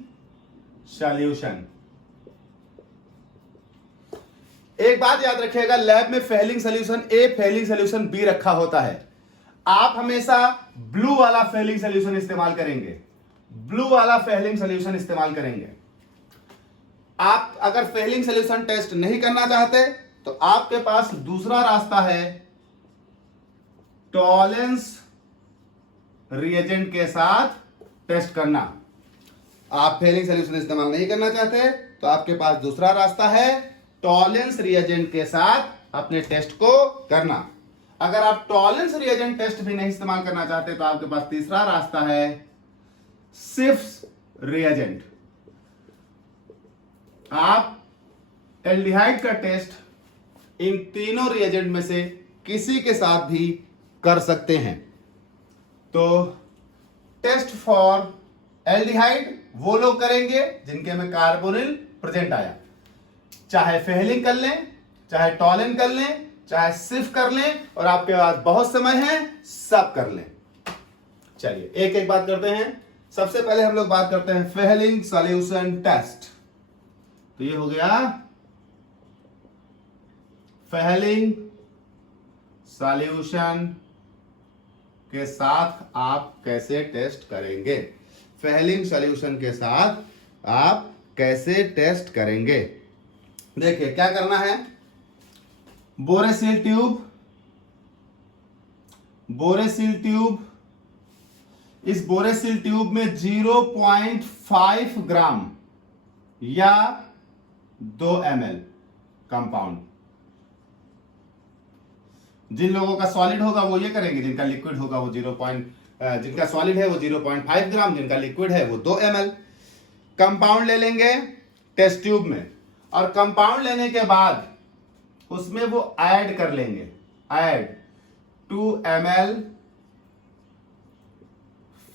सॉल्यूशन, एक बात याद रखिएगा, लैब में फेहलिंग सॉल्यूशन ए, फेहलिंग सॉल्यूशन बी रखा होता है। आप हमेशा ब्लू वाला फेहलिंग सॉल्यूशन इस्तेमाल करेंगे, ब्लू वाला फेहलिंग सॉल्यूशन इस्तेमाल करेंगे। आप अगर फेहलिंग सॉल्यूशन टेस्ट नहीं करना चाहते तो आपके पास दूसरा रास्ता है, टॉलेंस रिएजेंट के साथ टेस्ट करना। आप फेहलिंग सॉल्यूशन इस्तेमाल नहीं करना चाहते तो आपके पास दूसरा रास्ता है, टॉलेंस रिएजेंट के साथ अपने टेस्ट को करना। अगर आप टॉलेंस रिएजेंट टेस्ट भी नहीं इस्तेमाल करना चाहते तो आपके पास तीसरा रास्ता है, सिफ्स रिएजेंट। आप एल्डिहाइड का टेस्ट इन तीनों रिएजेंट में से किसी के साथ भी कर सकते हैं। तो टेस्ट फॉर एल्डिहाइड वो लोग करेंगे जिनके में कार्बोनिल प्रेजेंट आया, चाहे फेहलिंग कर लें, चाहे टॉलेन कर लें, चाहे सिफ कर लें, और आपके पास बहुत समय है, सब कर लें। चलिए एक एक बात करते हैं। सबसे पहले हम लोग बात करते हैं फेहलिंग सॉल्यूशन टेस्ट। तो ये हो गया फेहलिंग सॉल्यूशन के साथ आप कैसे टेस्ट करेंगे। फेहलिंग सॉल्यूशन के साथ आप कैसे टेस्ट करेंगे। देखिए क्या करना है, बोरेसिल ट्यूब, बोरेसिल ट्यूब, इस बोरेसिल ट्यूब में 0.5 ग्राम या 2 ml कंपाउंड। जिन लोगों का सॉलिड होगा वो ये करेंगे, जिनका लिक्विड होगा वो जिनका सॉलिड है वो 0.5 ग्राम, जिनका लिक्विड है वो 2 ml कंपाउंड ले लेंगे टेस्ट ट्यूब में। और कंपाउंड लेने के बाद उसमें वो ऐड कर लेंगे, ऐड 2 ml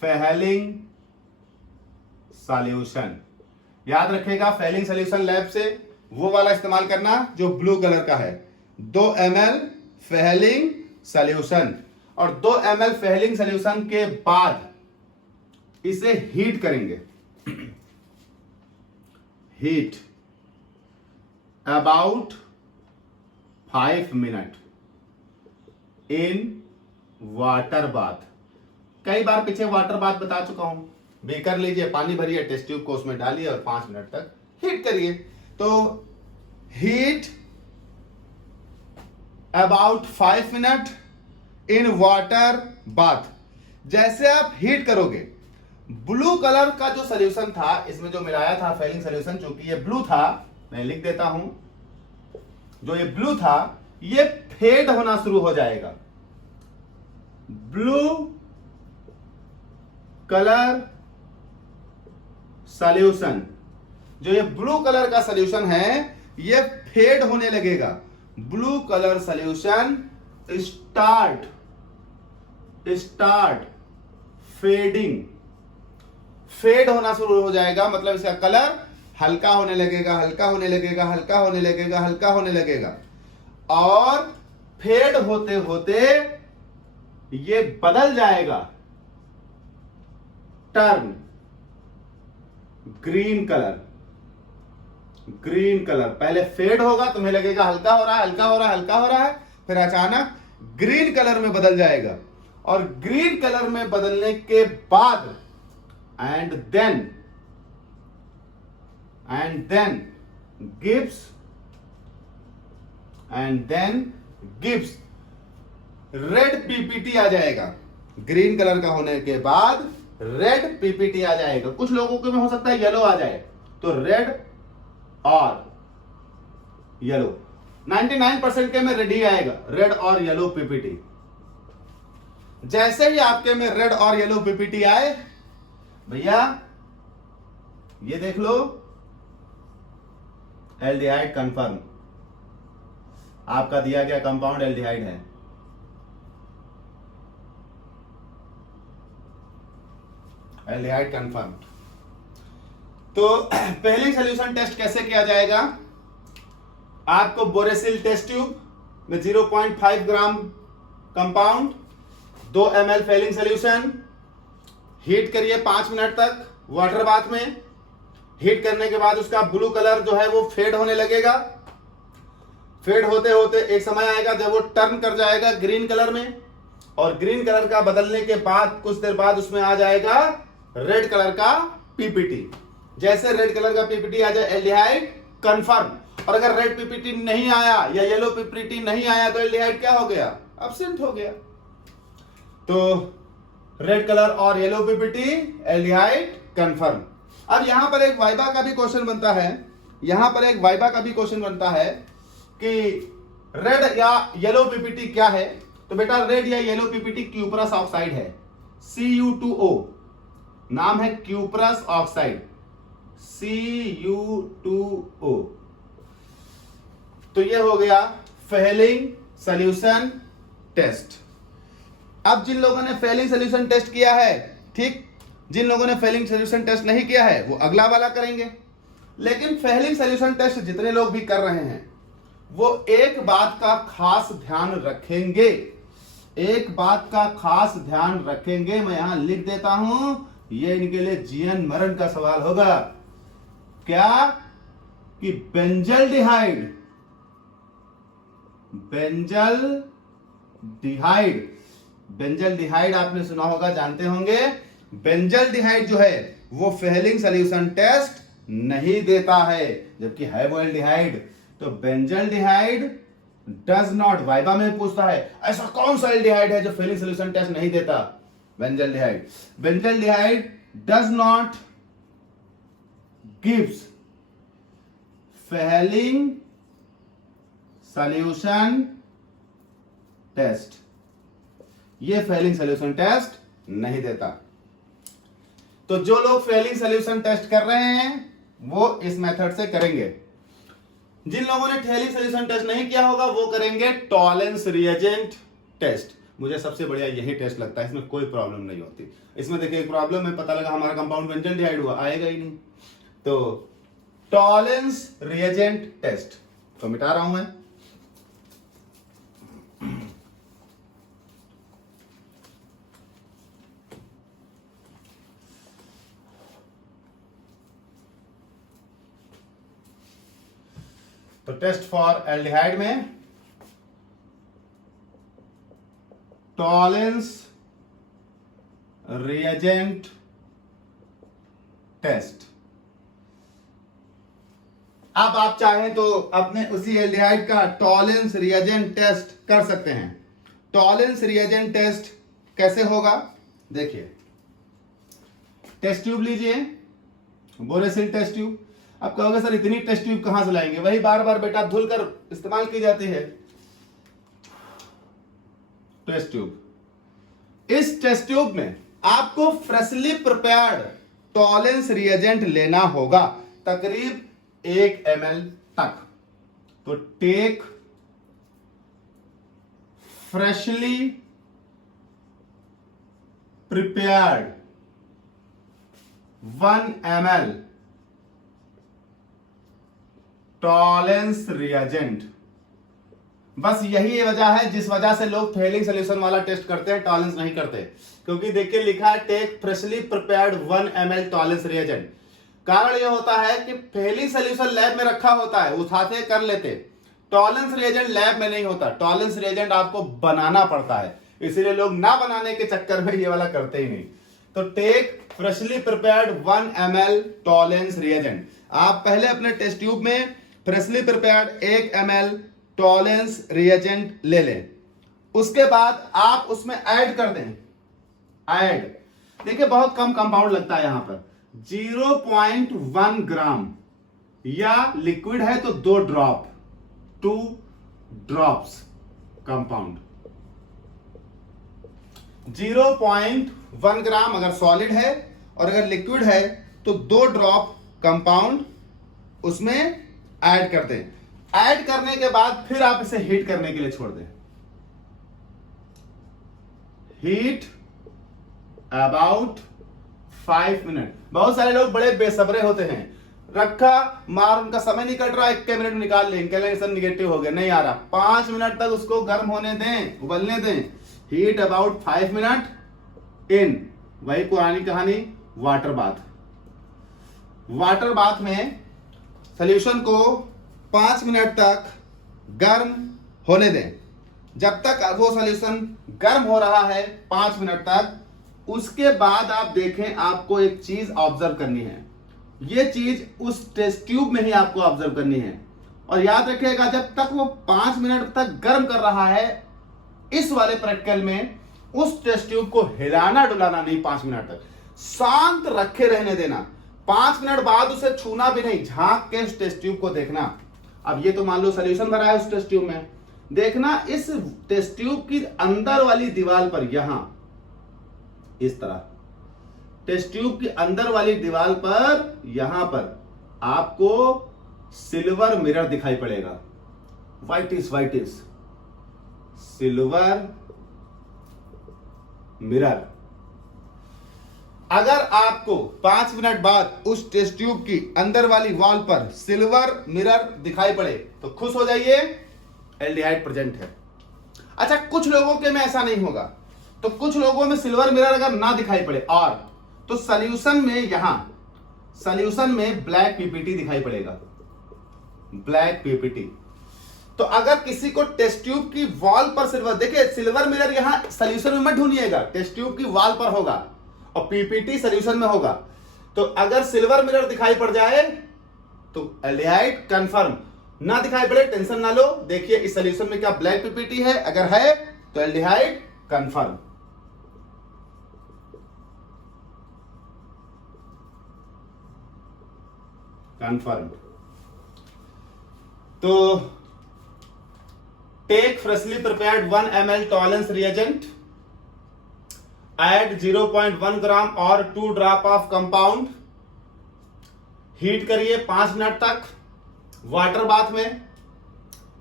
फेहलिंग सॉल्यूशन। याद रखिएगा, फेहलिंग सॉल्यूशन लैब से वो वाला इस्तेमाल करना जो ब्लू कलर का है। 2 ml फेहलिंग सॉल्यूशन, और 2 ml फेहलिंग सॉल्यूशन के बाद इसे हीट करेंगे, heat about 5 minute in water bath. कई बार पीछे वाटर बाथ बता चुका हूं। बेकर लीजिए, पानी भरिए, टेस्ट ट्यूब को उसमें डालिए और 5 मिनट तक हीट करिए। तो heat about 5 minute in water bath. जैसे आप हीट करोगे, ब्लू कलर का जो सॉल्यूशन था, इसमें जो मिलाया था फेहलिंग सॉल्यूशन, चूंकि ये ब्लू था, मैं लिख देता हूं, जो ये ब्लू था ये फेड होना शुरू हो जाएगा। ब्लू कलर सॉल्यूशन, जो ये ब्लू कलर का सॉल्यूशन है ये फेड होने लगेगा। Blue colour solution start fading, fade होना शुरू हो जाएगा। मतलब इसका कलर हल्का होने लगेगा, हल्का होने लगेगा, हल्का होने लगेगा, हल्का होने लगेगा, और फेड होते होते ये बदल जाएगा turn green colour. Green colour पहले फेड होगा, तुम्हें लगेगा हल्का हो रहा है, हल्का हो रहा है, हल्का हो रहा है, फिर अचानक ग्रीन कलर में बदल जाएगा। और ग्रीन कलर में बदलने के बाद and then gives red PPT आ जाएगा। ग्रीन कलर का होने के बाद रेड पीपीटी आ जाएगा। कुछ लोगों के में हो सकता है येलो आ जाए, तो रेड और येलो। 99% के में रेड ही आएगा, रेड और येलो पीपीटी। जैसे ही आपके में रेड और येलो पीपीटी आए भैया, ये देख लो एल्डिहाइड कंफर्म, आपका दिया गया कंपाउंड एल्डिहाइड है। Aldehyde confirm. तो पहले सॉल्यूशन टेस्ट कैसे किया जाएगा? आपको बोरेसिल टेस्ट ट्यूब में 0.5 gram compound, 2 ml Fehling solution, heat करिए 5 मिनट तक वाटर बाथ में। हीट करने के बाद उसका ब्लू कलर जो है वो फेड होने लगेगा। फेड होते होते एक समय आएगा जब वो टर्न कर जाएगा ग्रीन कलर में, और ग्रीन कलर का बदलने के बाद कुछ देर बाद उसमें आ जाएगा रेड कलर का पीपीटी। जैसे रेड कलर का पीपीटी आ जाए एल्डिहाइड कंफर्म, और अगर रेड पीपीटी नहीं आया या येलो पीपीटी नहीं आया तो एल्डिहाइड क्या हो गया? एब्सेंट हो गया। तो रेड कलर और येलो पीपीटी एल्डिहाइड कंफर्म। अब यहां पर एक वाइबा का भी क्वेश्चन बनता है, यहां पर एक वाइबा का भी क्वेश्चन बनता है कि रेड या येलो पीपीटी क्या है? तो बेटा रेड या येलो पीपीटी क्यूपरस ऑक्साइड है, Cu2O, नाम है क्यूपरस ऑक्साइड, Cu2O। तो ये हो गया फेलिंग सॉल्यूशन टेस्ट। अब जिन लोगों ने फेलिंग सॉल्यूशन टेस्ट किया है, ठीक, जिन लोगों ने फेलिंग सॉल्यूशन टेस्ट नहीं किया है वो अगला वाला करेंगे। लेकिन फेलिंग सॉल्यूशन टेस्ट जितने लोग भी कर रहे हैं वो एक बात का खास ध्यान रखेंगे, एक बात का खास ध्यान रखेंगे। मैं यहां लिख देता हूं, ये इनके लिए जीवन मरण का सवाल होगा। क्या? कि बेंजल्डिहाइड, बेंजल्डिहाइड आपने सुना होगा, जानते होंगे। बेंजल्डिहाइड जो है वो फेलिंग सॉल्यूशन टेस्ट नहीं देता है, जबकि है वो एल्डिहाइड। तो बेंजल्डिहाइड डज नॉट, वाइबा में पूछता है ऐसा कौन सा एल्डिहाइड है जो फेलिंग सॉल्यूशन टेस्ट नहीं देता? Benzaldehyde does not gives Fehling solution test, ये फेलिंग सॉल्यूशन टेस्ट नहीं देता। तो जो लोग फेलिंग सॉल्यूशन टेस्ट कर रहे हैं वो इस मेथड से करेंगे। जिन लोगों ने फेलिंग सॉल्यूशन टेस्ट नहीं किया होगा वो करेंगे टॉलेंस रिएजेंट टेस्ट। मुझे सबसे बढ़िया यही टेस्ट लगता है, इसमें कोई प्रॉब्लम नहीं होती। इसमें देखिए एक प्रॉब्लम है, पता लगा हमारा कंपाउंड बेंजल्डिहाइड हुआ, आएगा ही नहीं। तो टॉलेंस रिएजेंट टेस्ट तो मिटा रहा हूं मैं। तो टेस्ट फॉर एल्डिहाइड में टॉलेंस रिएजेंट टेस्ट। अब आप चाहें तो अपने उसी एल्डिहाइड का टॉलेंस रिएजेंट टेस्ट कर सकते हैं। टॉलेंस रिएजेंट टेस्ट कैसे होगा? देखिए, टेस्ट ट्यूब लीजिए, बोरेसिल टेस्ट ट्यूब। अब कहोगे सर इतनी टेस्ट ट्यूब कहां से लाएंगे? वही बार बार बेटा धुलकर इस्तेमाल की जाती है टेस्ट ट्यूब। इस टेस्ट ट्यूब में आपको फ्रेशली प्रिपेयर्ड टॉलेंस रिएजेंट लेना होगा, तकरीब 1 ml तक। तो take freshly prepared 1 ml Tollens reagent. बस यही वजह है जिस वजह से लोग फेलिंग सॉल्यूशन वाला टेस्ट करते हैं, टॉलेंस नहीं करते। क्योंकि देखिए लिखा है take freshly prepared 1 ml Tollens reagent. कारण यह होता है कि फेलिंग सॉल्यूशन लैब में रखा होता है, उठाते कर लेते। टॉलेंस रिएजेंट लैब में नहीं होता, टॉलेंस रिएजेंट आपको बनाना पड़ता है, इसीलिए लोग ना बनाने के चक्कर में ये वाला करते ही नहीं। तो take freshly prepared 1 ml Tollens reagent. आप पहले अपने टेस्ट ट्यूब में freshly prepared 1 ml Tollens reagent ले लें। उसके बाद आप उसमें ऐड कर दें, ऐड देखिए बहुत कम कंपाउंड लगता है यहां पर 0.1 ग्राम, या लिक्विड है तो 2 ड्रॉप, 2 ड्रॉप्स कंपाउंड। 0.1 ग्राम अगर सॉलिड है और अगर लिक्विड है तो 2 ड्रॉप कंपाउंड उसमें ऐड करते हैं। ऐड करने के बाद फिर आप इसे हीट करने के लिए छोड़ दें। Heat about 5 minute. बहुत सारे लोग बड़े बेसब्रे होते हैं, रखा मार, उनका समय नहीं कट रहा, 1 मिनट में निकाल लेंगे, कह सर निगेटिव हो गया, नहीं आ रहा। 5 मिनट तक उसको गर्म होने दें, उबलने दें। हीट अबाउट 5 मिनट इन, वही पुरानी कहानी वाटर बाथ। वाटर बाथ में सॉल्यूशन को 5 मिनट तक गर्म होने दें। जब तक वो सॉल्यूशन गर्म हो रहा है 5 मिनट तक, उसके बाद आप देखें, आपको एक चीज ऑब्जर्व करनी है। ये चीज उस टेस्ट ट्यूब में ही आपको ऑब्जर्व करनी है। और याद रखिएगा, जब तक वो 5 मिनट तक गर्म कर रहा है, इस वाले प्रैक्टिकल में उस टेस्ट ट्यूब को हिलाना डुलाना नहीं, 5 मिनट तक शांत रखे रहने देना। 5 मिनट बाद उसे छूना भी नहीं, झांक के उस टेस्ट ट्यूब को देखना। अब ये तो मान लो सॉल्यूशन भरा है उस टेस्ट ट्यूब में, देखना इस टेस्ट ट्यूब की अंदर वाली दीवार पर, यहां इस तरह टेस्ट ट्यूब की अंदर वाली दीवार पर, यहां पर आपको सिल्वर मिरर दिखाई पड़ेगा। वाइटिस सिल्वर मिरर। अगर आपको 5 मिनट बाद उस टेस्ट ट्यूब की अंदर वाली वॉल पर सिल्वर मिरर दिखाई पड़े तो खुश हो जाइए, एल्डिहाइड प्रेजेंट है। अच्छा, कुछ लोगों के में ऐसा नहीं होगा, तो कुछ लोगों में सिल्वर मिरर अगर ना दिखाई पड़े और, तो सॉल्यूशन में, यहां सॉल्यूशन में ब्लैक पीपीटी दिखाई पड़ेगा, ब्लैक पीपीटी। तो अगर किसी को टेस्ट ट्यूब की वॉल पर सिल्वर, देखिए सिल्वर मिरर यहां सॉल्यूशन में मत ढूंढिएगा, टेस्ट ट्यूब की वॉल पर होगा और पीपीटी सॉल्यूशन में होगा। तो अगर सिल्वर मिरर दिखाई पड़ जाए तो एल्डिहाइड कंफर्म, ना दिखाई पड़े टेंशन ना लो। देखिए इस सॉल्यूशन में क्या ब्लैक पीपीटी है, अगर है तो एल्डिहाइड कंफर्म। कंफर्म। तो take freshly prepared 1 ml tolerance reagent, add 0.1 gram और 2 ड्रॉप ऑफ कंपाउंड, हीट करिए 5 मिनट तक वाटर बाथ में।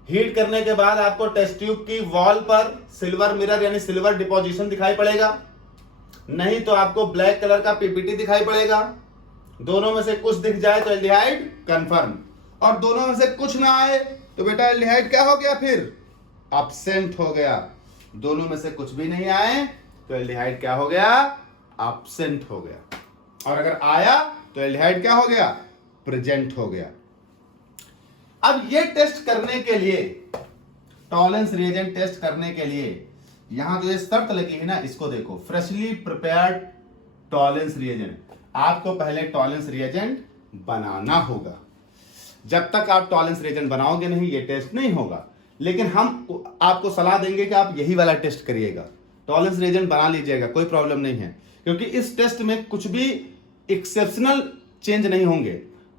हीट करने के बाद आपको टेस्ट ट्यूब की वॉल पर सिल्वर मिरर यानी सिल्वर डिपोजिशन दिखाई पड़ेगा, नहीं तो आपको ब्लैक कलर का पीपीटी दिखाई पड़ेगा। दोनों में से कुछ दिख जाए तो एल्डिहाइड कंफर्म, और दोनों में से कुछ ना आए तो बेटा एल्डिहाइड क्या हो गया, फिर एब्सेंट हो गया। दोनों में से कुछ भी नहीं आए तो एल्डिहाइड क्या हो गया, एब्सेंट हो गया। और अगर आया तो एल्डिहाइड क्या हो गया, प्रेजेंट हो गया। अब ये टेस्ट करने के लिए, टॉलरेंस रिएजेंट टेस्ट करने के लिए यहां जो ये शर्त लगी है ना, इसको देखो, फ्रेशली प्रिपेयर्ड टॉलरेंस रिएजेंट। आपको पहले टॉलरेंस रिएजेंट बनाना होगा। जब तक आप टॉलरेंस रिएजेंट बनाओगे नहीं, ये टेस्ट नहीं होगा। लेकिन हम आपको सलाह देंगे कि आप यही वाला टेस्ट करिएगा, टॉलरेंस रिएजेंट बना लीजिएगा, कोई प्रॉब्लम नहीं है। क्योंकि इस टेस्ट में कुछ भी एक्सेप्शनल चेंज नहीं होंगे।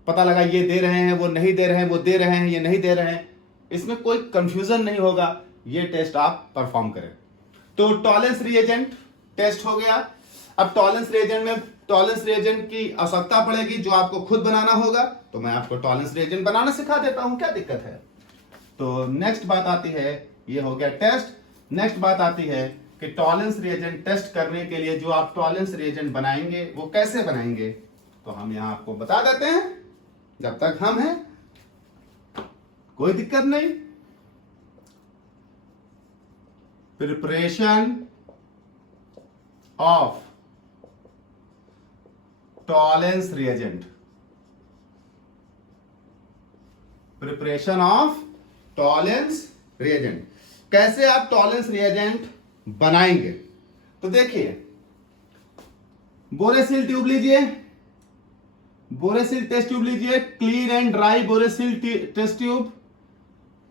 पता लगा ये दे रहे हैं, वो नहीं दे रहे हैं, वो दे रहे हैं, ये नहीं दे रहे हैं, इसमें कोई कंफ्यूजन नहीं होगा। ये टेस्ट आप परफॉर्म करें। तो टॉलरेंस रिएजेंट टेस्ट हो गया। अब टॉलरेंस रिएजेंट में टॉलरेंस रिएजेंट की आवश्यकता पड़ेगी जो आपको खुद बनाना होगा, तो मैं आपको टॉलरेंस रिएजेंट बनाना सिखा देता हूं, क्या दिक्कत है। तो नेक्स्ट बात आती है, ये हो गया टेस्ट। नेक्स्ट बात आती है कि टॉलरेंस रिएजेंट टेस्ट करने के लिए जो आप टॉलरेंस रिएजेंट बनाएंगे वो कैसे बनाएंगे, तो हम यहां आपको बता देते हैं। जब तक हम हैं कोई दिक्कत नहीं। Preparation of tolerance reagent, preparation of tolerance reagent. कैसे आप टॉलरेंस रिएजेंट बनाएंगे, तो देखिए बोरेसिल ट्यूब लीजिए, बोरेसिल टेस्ट ट्यूब लीजिए, clean and dry Borosil test tube.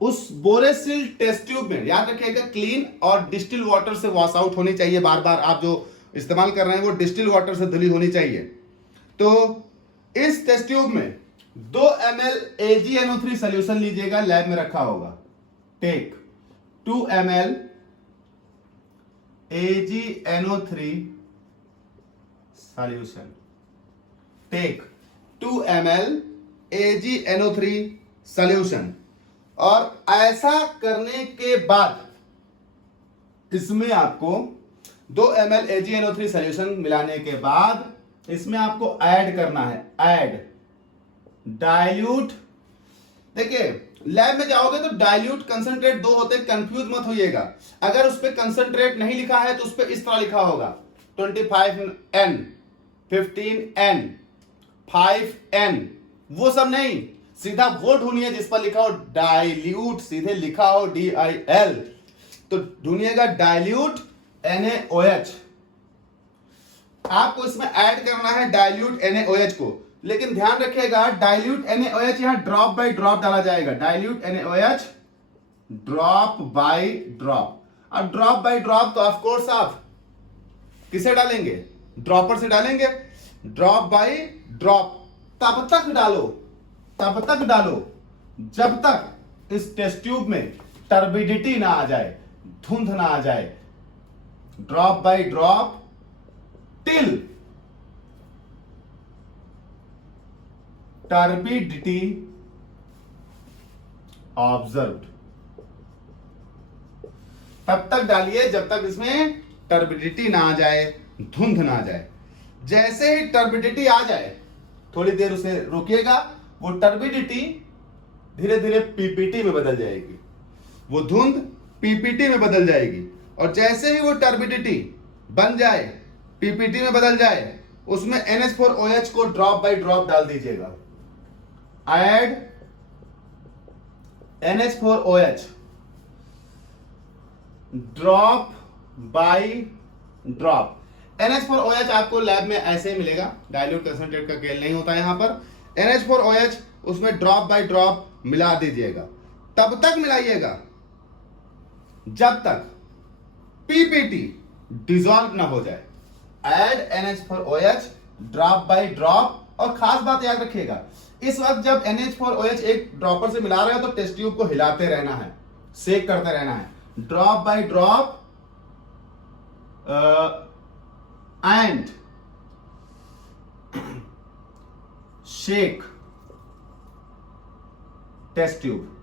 उस बोरेसिल टेस्ट ट्यूब में याद रखिएगा क्लीन और डिस्टिल वाटर से वॉश आउट होनी चाहिए। बार बार आप जो इस्तेमाल कर रहे हैं वो डिस्टिल वाटर से धुली होनी चाहिए। तो इस टेस्ट ट्यूब में 2 ml AgNO3 सोल्यूशन लीजिएगा, लैब में रखा होगा। Take 2 ml AgNO3 solution, take 2 ml AgNO3 solution. और ऐसा करने के बाद इसमें आपको 2 ml AgNO3 सॉल्यूशन मिलाने के बाद इसमें आपको ऐड करना है, ऐड डाइल्यूट। देखिए लैब में जाओगे तो डाइल्यूट कंसंट्रेट 2 होते, कंफ्यूज मत होइएगा। अगर उस पर कंसंट्रेट नहीं लिखा है तो उस पर इस तरह लिखा होगा 25N 15N 5N, वो सब नहीं, सीधा वो ढूंढिए जिस पर लिखा हो डाइल्यूट, सीधे लिखा हो DIL, तो ढूंढिएगा डाइल्यूट NaOH। आपको इसमें ऐड करना है डाइल्यूट NaOH को, लेकिन ध्यान रखिएगा डाइल्यूट NaOH यहां ड्रॉप बाय ड्रॉप डाला जाएगा। Dilute NaOH drop by drop. अब ड्रॉप बाय ड्रॉप तो ऑफ कोर्स आप किसे डालेंगे, ड्रॉपर से डालेंगे। ड्रॉप बाय ड्रॉप तब तक डालो, तब तक डालो जब तक इस टेस्ट ट्यूब में टर्बिडिटी ना आ जाए, धुंध ना आ जाए। Drop by drop till turbidity observed. तब तक डालिए जब तक इसमें टर्बिडिटी ना आ जाए, धुंध ना आ जाए। जैसे ही टर्बिडिटी आ जाए थोड़ी देर उसे रोकिएगा, वो टर्बिडिटी धीरे धीरे पीपीटी में बदल जाएगी, वो धुंध पीपीटी में बदल जाएगी। और जैसे ही वो टर्बिडिटी बन जाए, पीपीटी में बदल जाए, उसमें NH4OH को ड्रॉप बाय ड्रॉप डाल दीजिएगा। Add NH4OH drop by drop. NH4OH आपको लैब में ऐसे ही मिलेगा, डाइल्यूट कंसंट्रेट का खेल नहीं होता यहां पर। NH4OH उसमें ड्रॉप बाय ड्रॉप मिला दीजिएगा। तब तक मिलाइएगा जब तक पीपीटी डिसॉल्व ना हो जाए। Add NH4OH drop by drop. और खास बात याद रखिएगा, इस वक्त जब NH4OH एक ड्रॉपर से मिला रहे हो तो टेस्ट ट्यूब को हिलाते रहना है, शेक करते रहना है। Drop by drop and shake test tube.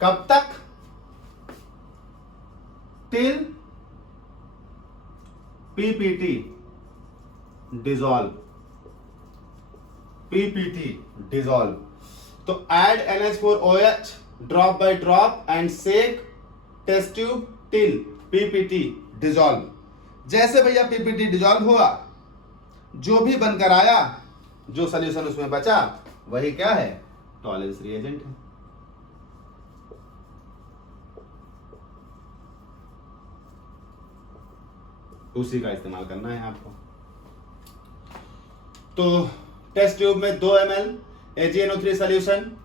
कब तक, till PPT dissolve, PPT dissolve. तो add NH4OH drop by drop and shake test tube till PPT dissolve. जैसे भैया पीपीटी डिसॉल्व हुआ, जो भी बनकर आया, जो सॉल्यूशन उसमें बचा, वही क्या है, टॉलेंस रिएजेंट है। उसी का इस्तेमाल करना है आपको। तो टेस्ट ट्यूब में 2 ml AgNO3 solution,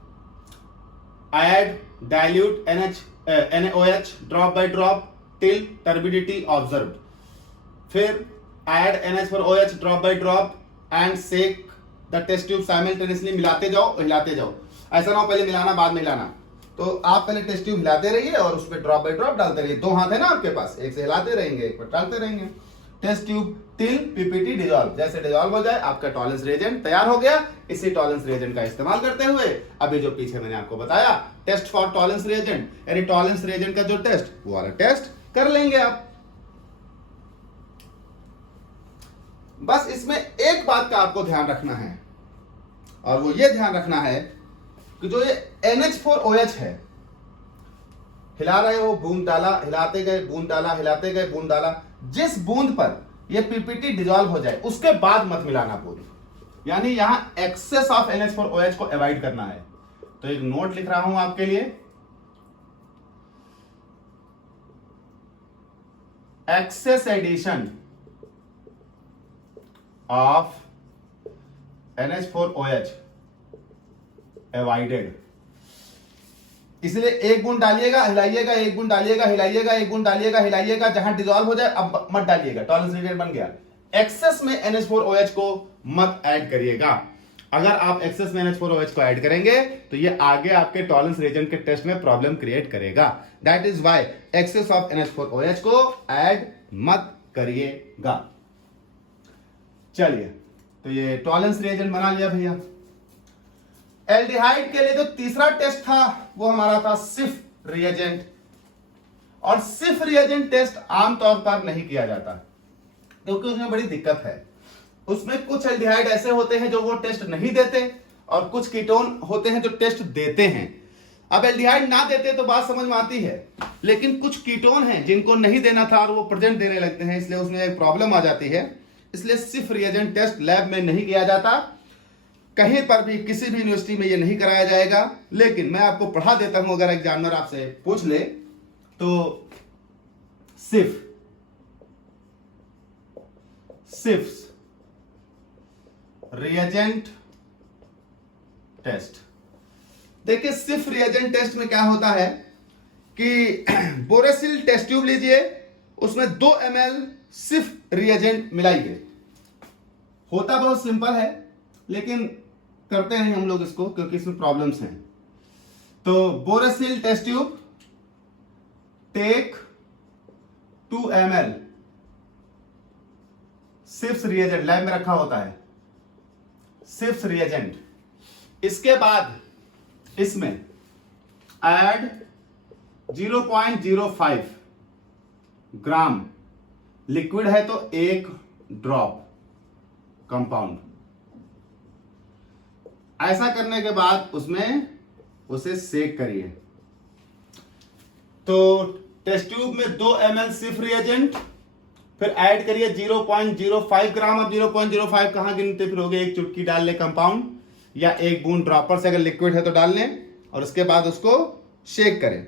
add dilute NaOH drop by drop till turbidity observed. फिर add NH4OH drop by drop and shake the test tube simultaneously. मिलाते जाओ, हिलाते जाओ। ऐसा ना हो पहले मिलाना बाद में हिलाना। तो आप पहले टेस्ट ट्यूब हिलाते रहिए और उस पर ड्रॉप बाय ड्रॉप डालते रहिए। 2 हाथ है ना आपके पास, एक से हिलाते रहेंगे, एक पर डालते रहेंगे। Test tube till PPT dissolve. जैसे डिसॉल्व हो जाए आपका टॉलेंस रिएजेंट तैयार हो गया। इसी टॉलेंस रिएजेंट का इस्तेमाल करते हुए अभी जो पीछे मैंने आपको बताया टेस्ट फॉर टॉलेंस रिएजेंट, यानी टॉलेंस रिएजेंट का जो टेस्ट, वो वाला टेस्ट कर लेंगे आप। बस इसमें एक बात का आपको ध्यान रखना है, और वो ये ध्यान रखना है कि जो ये NH4OH है, हिला रहे हो, बूंद डाला, हिलाते गए, बूंद डाला, हिलाते गए, बूंद डाला। जिस बूंद पर ये पीपीटी डिसॉल्व हो जाए उसके बाद मत मिलाना बूंद, यानी यहां एक्सेस ऑफ NH4OH को अवॉइड करना है। तो एक नोट लिख रहा हूं आपके लिए, access addition of NH4OH avoided. इसलिए एक बूंद डालिएगा, हिलाइएगा, एक बूंद डालिएगा, हिलाइएगा, एक बूंद डालिएगा, हिलाइएगा, जहां डिसॉल्व हो जाए अब मत डालिएगा, टॉलरेंस रीजन बन गया। एक्सेस में NH4OH को मत ऐड करिएगा। अगर आप एक्सेस में NH4OH को ऐड करेंगे तो ये आगे आपके टॉलरेंस रीजन के टेस्ट में प्रॉब्लम क्रिएट करेगा। That is why excess of NH4OH को ऐड मत करिएगा। चलिए, तो ये टॉलरेंस रीजन बना लिया भैया। एल्डिहाइड के लिए जो तीसरा टेस्ट था वो हमारा था सिफ रिएजेंट, और सिफ रिएजेंट टेस्ट आमतौर पर नहीं किया जाता क्योंकि उसमें बड़ी दिक्कत है। उसमें कुछ एल्डिहाइड ऐसे होते हैं जो वो टेस्ट नहीं देते और कुछ कीटोन होते हैं जो टेस्ट देते हैं। अब एल्डिहाइड ना देते तो बात समझ में आती है, लेकिन कुछ कीटोन हैं जिनको नहीं देना था और वो प्रेजेंट देने लगते हैं, इसलिए उसमें एक प्रॉब्लम आ जाती है। इसलिए सिर्फ रिएजेंट टेस्ट लैब में नहीं किया जाता, कहीं पर भी किसी भी यूनिवर्सिटी में ये नहीं कराया जाएगा। लेकिन मैं आपको पढ़ा देता हूं, अगर एग्जामिनर आपसे पूछ ले तो सिर्फ रिएजेंट टेस्ट। देखिए सिर्फ रिएजेंट टेस्ट में क्या होता है कि बोरेसिल टेस्ट ट्यूब लीजिए, उसमें 2 ml सिर्फ रिएजेंट मिलाइए। होता बहुत सिंपल है लेकिन करते नहीं हम लोग इसको क्योंकि इसमें प्रॉब्लम्स हैं। तो बोरेसिल टेस्ट ट्यूब, टेक 2 ml सिर्फ रिएजेंट, लैब में रखा होता है सिर्फ रिएजेंट। इसके बाद इसमें ऐड 0.05 ग्राम, लिक्विड है तो 1 ड्रॉप कंपाउंड। ऐसा करने के बाद उसमें उसे सेक करिए। तो टेस्ट ट्यूब में 2 ml सिर्फ रिएजेंट, फिर ऐड करिए 0.05 ग्राम। अब 0.05 कहां गिनते फिरोगे, एक चुटकी डाल ले कंपाउंड या एक बूंद ड्रॉपर से, अगर लिक्विड है तो डाल लें, और उसके बाद उसको शेक करें।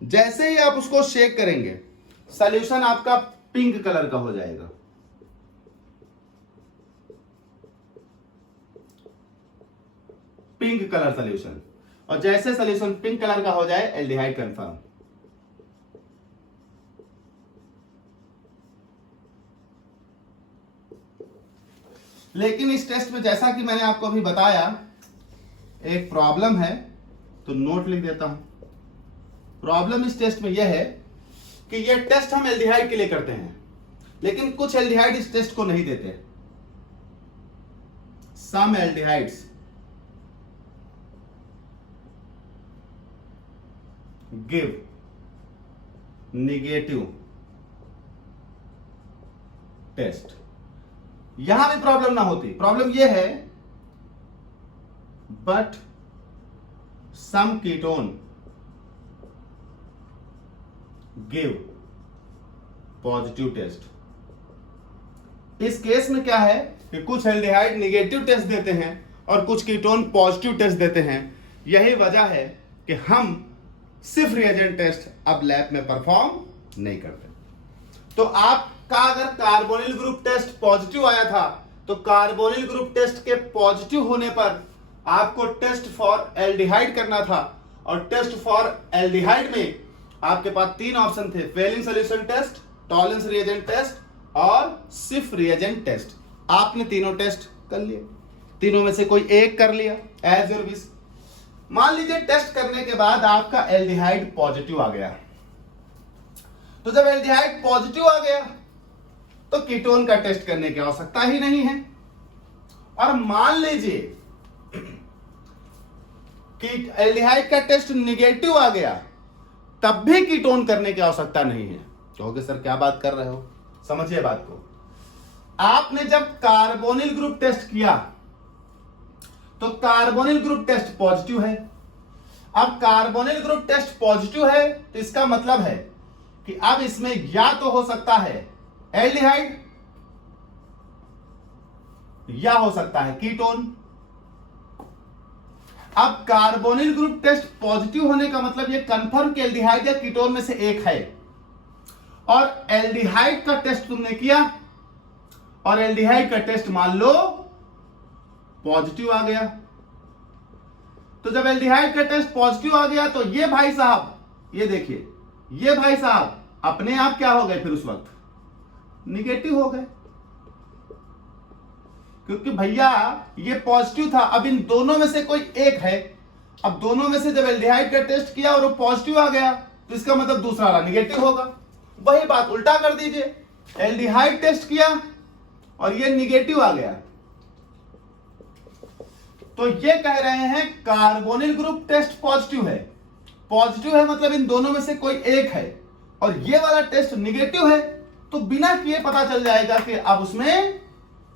जैसे ही आप उसको शेक करेंगे सॉल्यूशन आपका पिंक कलर का हो जाएगा। पिंक कलर सॉल्यूशन, और जैसे सॉल्यूशन पिंक कलर का हो जाए एल्डिहाइड कंफर्म। लेकिन इस टेस्ट में जैसा कि मैंने आपको अभी बताया एक प्रॉब्लम है, तो नोट लिख देता हूं। प्रॉब्लम इस टेस्ट में यह है कि यह टेस्ट हम एल्डिहाइड के लिए करते हैं, लेकिन कुछ एल्डिहाइड इस टेस्ट को नहीं देते। Some aldehydes give negative test. यहां भी प्रॉब्लम ना होती, प्रॉब्लम यह है but some ketone give positive test. इस केस में क्या है कि कुछ एल्डिहाइड निगेटिव टेस्ट देते हैं और कुछ कीटोन पॉजिटिव टेस्ट देते हैं। यही वजह है कि हम सिर्फ रिएजेंट टेस्ट अब लैब में परफॉर्म नहीं करते। तो आपका अगर कार्बोनिल ग्रुप टेस्ट पॉजिटिव आया था तो कार्बोनिल ग्रुप टेस्ट के पॉजिटिव होने पर आपको टेस्ट फॉर एल्डिहाइड करना था, और टेस्ट फॉर एल्डिहाइड में आपके पास 3 ऑप्शन थे, Fehling solution test, tolerance reagent test और सिर्फ रिएजेंट टेस्ट। आपने तीनों टेस्ट कर लिए, तीनों में से कोई एक कर लिया एज योर विश। मान लीजिए टेस्ट करने के बाद आपका एल्डिहाइड पॉजिटिव आ गया, तो जब एल्डिहाइड पॉजिटिव आ गया तो कीटोन का टेस्ट करने की आवश्यकता ही नहीं है। और मान लीजिए कि एल्डिहाइड का टेस्ट निगेटिव आ गया, तब भी कीटोन करने की आवश्यकता नहीं है। कहोगे सर क्या बात कर रहे हो, समझिए बात को। आपने जब कार्बोनिल ग्रुप टेस्ट किया तो कार्बोनिल ग्रुप टेस्ट पॉजिटिव है। अब कार्बोनिल ग्रुप टेस्ट पॉजिटिव है तो इसका मतलब है कि अब इसमें या तो हो सकता है एल्डिहाइड या हो सकता है कीटोन। अब कार्बोनिल ग्रुप टेस्ट पॉजिटिव होने का मतलब यह कंफर्म कि एल्डिहाइड या कीटोन में से एक है, और एल्डिहाइड का टेस्ट तुमने किया और एल्डिहाइड का टेस्ट मान लो पॉजिटिव आ गया, तो जब एल्डिहाइड का टेस्ट पॉजिटिव आ गया तो ये भाई साहब, ये देखिए, ये भाई साहब अपने आप क्या हो गए, फिर उस वक्त निगेटिव हो गए, क्योंकि भैया ये पॉजिटिव था। अब इन दोनों में से कोई एक है, अब दोनों में से जब एल्डिहाइड का टेस्ट किया और वो पॉजिटिव आ गया तो इसका मतलब दूसरा वाला निगेटिव होगा। वही बात उल्टा कर दीजिए, एल्डिहाइड टेस्ट किया और ये निगेटिव आ गया, तो ये कह रहे हैं कार्बोनिल ग्रुप टेस्ट पॉजिटिव है। पॉजिटिव है मतलब इन दोनों में से कोई एक है, और ये वाला टेस्ट निगेटिव है, तो बिना किए पता चल जाएगा कि अब उसमें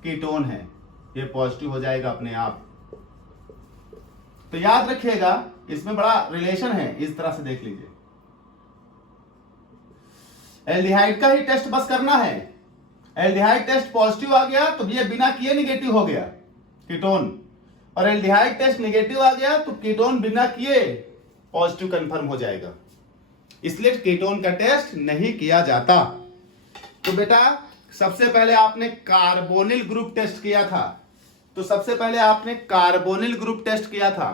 कीटोन है, ये पॉजिटिव हो जाएगा अपने आप। तो याद रखिएगा, इसमें बड़ा रिलेशन है, इस तरह से देख लीजिए। एल्डिहाइड का ही टेस्ट बस करना है, एल्डिहाइड टेस्ट पॉजिटिव आ गया तो ये बिना किए निगेटिव हो गया कीटोन, और एल्डिहाइड टेस्ट निगेटिव आ गया तो कीटोन बिना किए पॉजिटिव कंफर्म हो जाएगा। इसलिए कीटोन का टेस्ट नहीं किया जाता। तो बेटा सबसे पहले आपने कार्बोनिल ग्रुप टेस्ट किया था, तो सबसे पहले आपने कार्बोनिल ग्रुप टेस्ट किया था,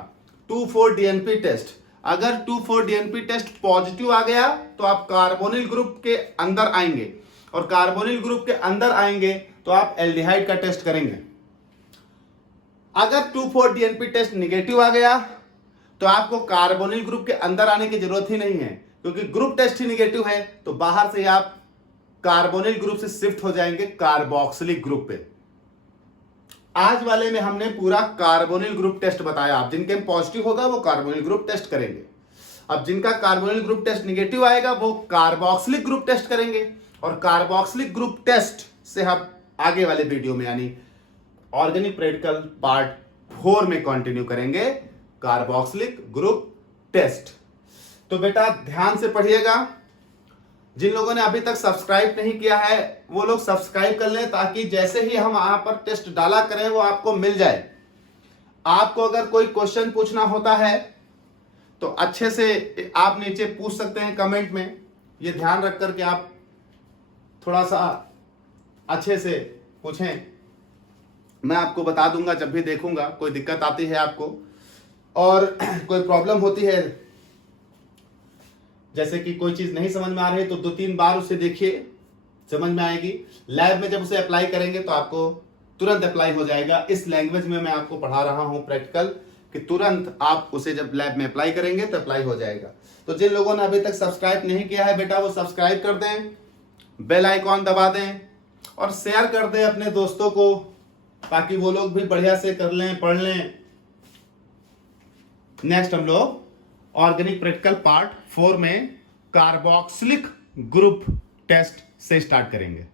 2,4-DNP टेस्ट। अगर 2,4-DNP टेस्ट पॉजिटिव आ गया तो आप कार्बोनिल ग्रुप के अंदर आएंगे, और कार्बोनिल ग्रुप के अंदर आएंगे तो आप एल्डिहाइड का टेस्ट करेंगे। अगर 2,4-DNP टेस्ट निगेटिव आ गया तो आपको कार्बोनिल ग्रुप के अंदर आने की जरूरत ही नहीं है, क्योंकि ग्रुप टेस्ट ही निगेटिव है, तो बाहर से आप कार्बोनिल ग्रुप से शिफ्ट हो जाएंगे कार्बोक्सिलिक ग्रुप पे। आज वाले में हमने पूरा कार्बोनिल ग्रुप टेस्ट बताया। आप जिनके पॉजिटिव होगा वो कार्बोनिल ग्रुप टेस्ट करेंगे, अब जिनका कार्बोनिल ग्रुप टेस्ट निगेटिव आएगा वो कार्बोक्सिलिक ग्रुप टेस्ट करेंगे, और कार्बोक्सिलिक ग्रुप टेस्ट से हम आगे वाले वीडियो में यानी ऑर्गेनिक प्रैक्टिकल पार्ट 4 में कंटिन्यू करेंगे कार्बोक्सिलिक ग्रुप टेस्ट। तो बेटा ध्यान से पढ़िएगा, जिन लोगों ने अभी तक सब्सक्राइब नहीं किया है वो लोग सब्सक्राइब कर लें, ताकि जैसे ही हम यहाँ पर टेस्ट डाला करें वो आपको मिल जाए। आपको अगर कोई क्वेश्चन पूछना होता है तो अच्छे से आप नीचे पूछ सकते हैं कमेंट में, ये ध्यान रख कर के आप थोड़ा सा अच्छे से पूछें, मैं आपको बता दूंगा जब भी देखूंगा। कोई दिक्कत आती है आपको और कोई प्रॉब्लम होती है, जैसे कि कोई चीज नहीं समझ में आ रही है, तो 2-3 बार उसे देखिए, समझ में आएगी। लैब में जब उसे अप्लाई करेंगे तो आपको तुरंत अप्लाई हो जाएगा। इस लैंग्वेज में मैं आपको पढ़ा रहा हूं प्रैक्टिकल, कि तुरंत आप उसे जब लैब में अप्लाई करेंगे तो अप्लाई हो जाएगा। तो जिन लोगों ने अभी तक सब्सक्राइब नहीं किया है बेटा वो सब्सक्राइब कर दें, बेल आइकॉन दबा दें और शेयर कर दें अपने दोस्तों को, ताकि वो लोग भी बढ़िया से कर लें, पढ़ लें। नेक्स्ट हम लोग ऑर्गेनिक प्रैक्टिकल पार्ट 4 में कार्बोक्सिलिक ग्रुप टेस्ट से स्टार्ट करेंगे।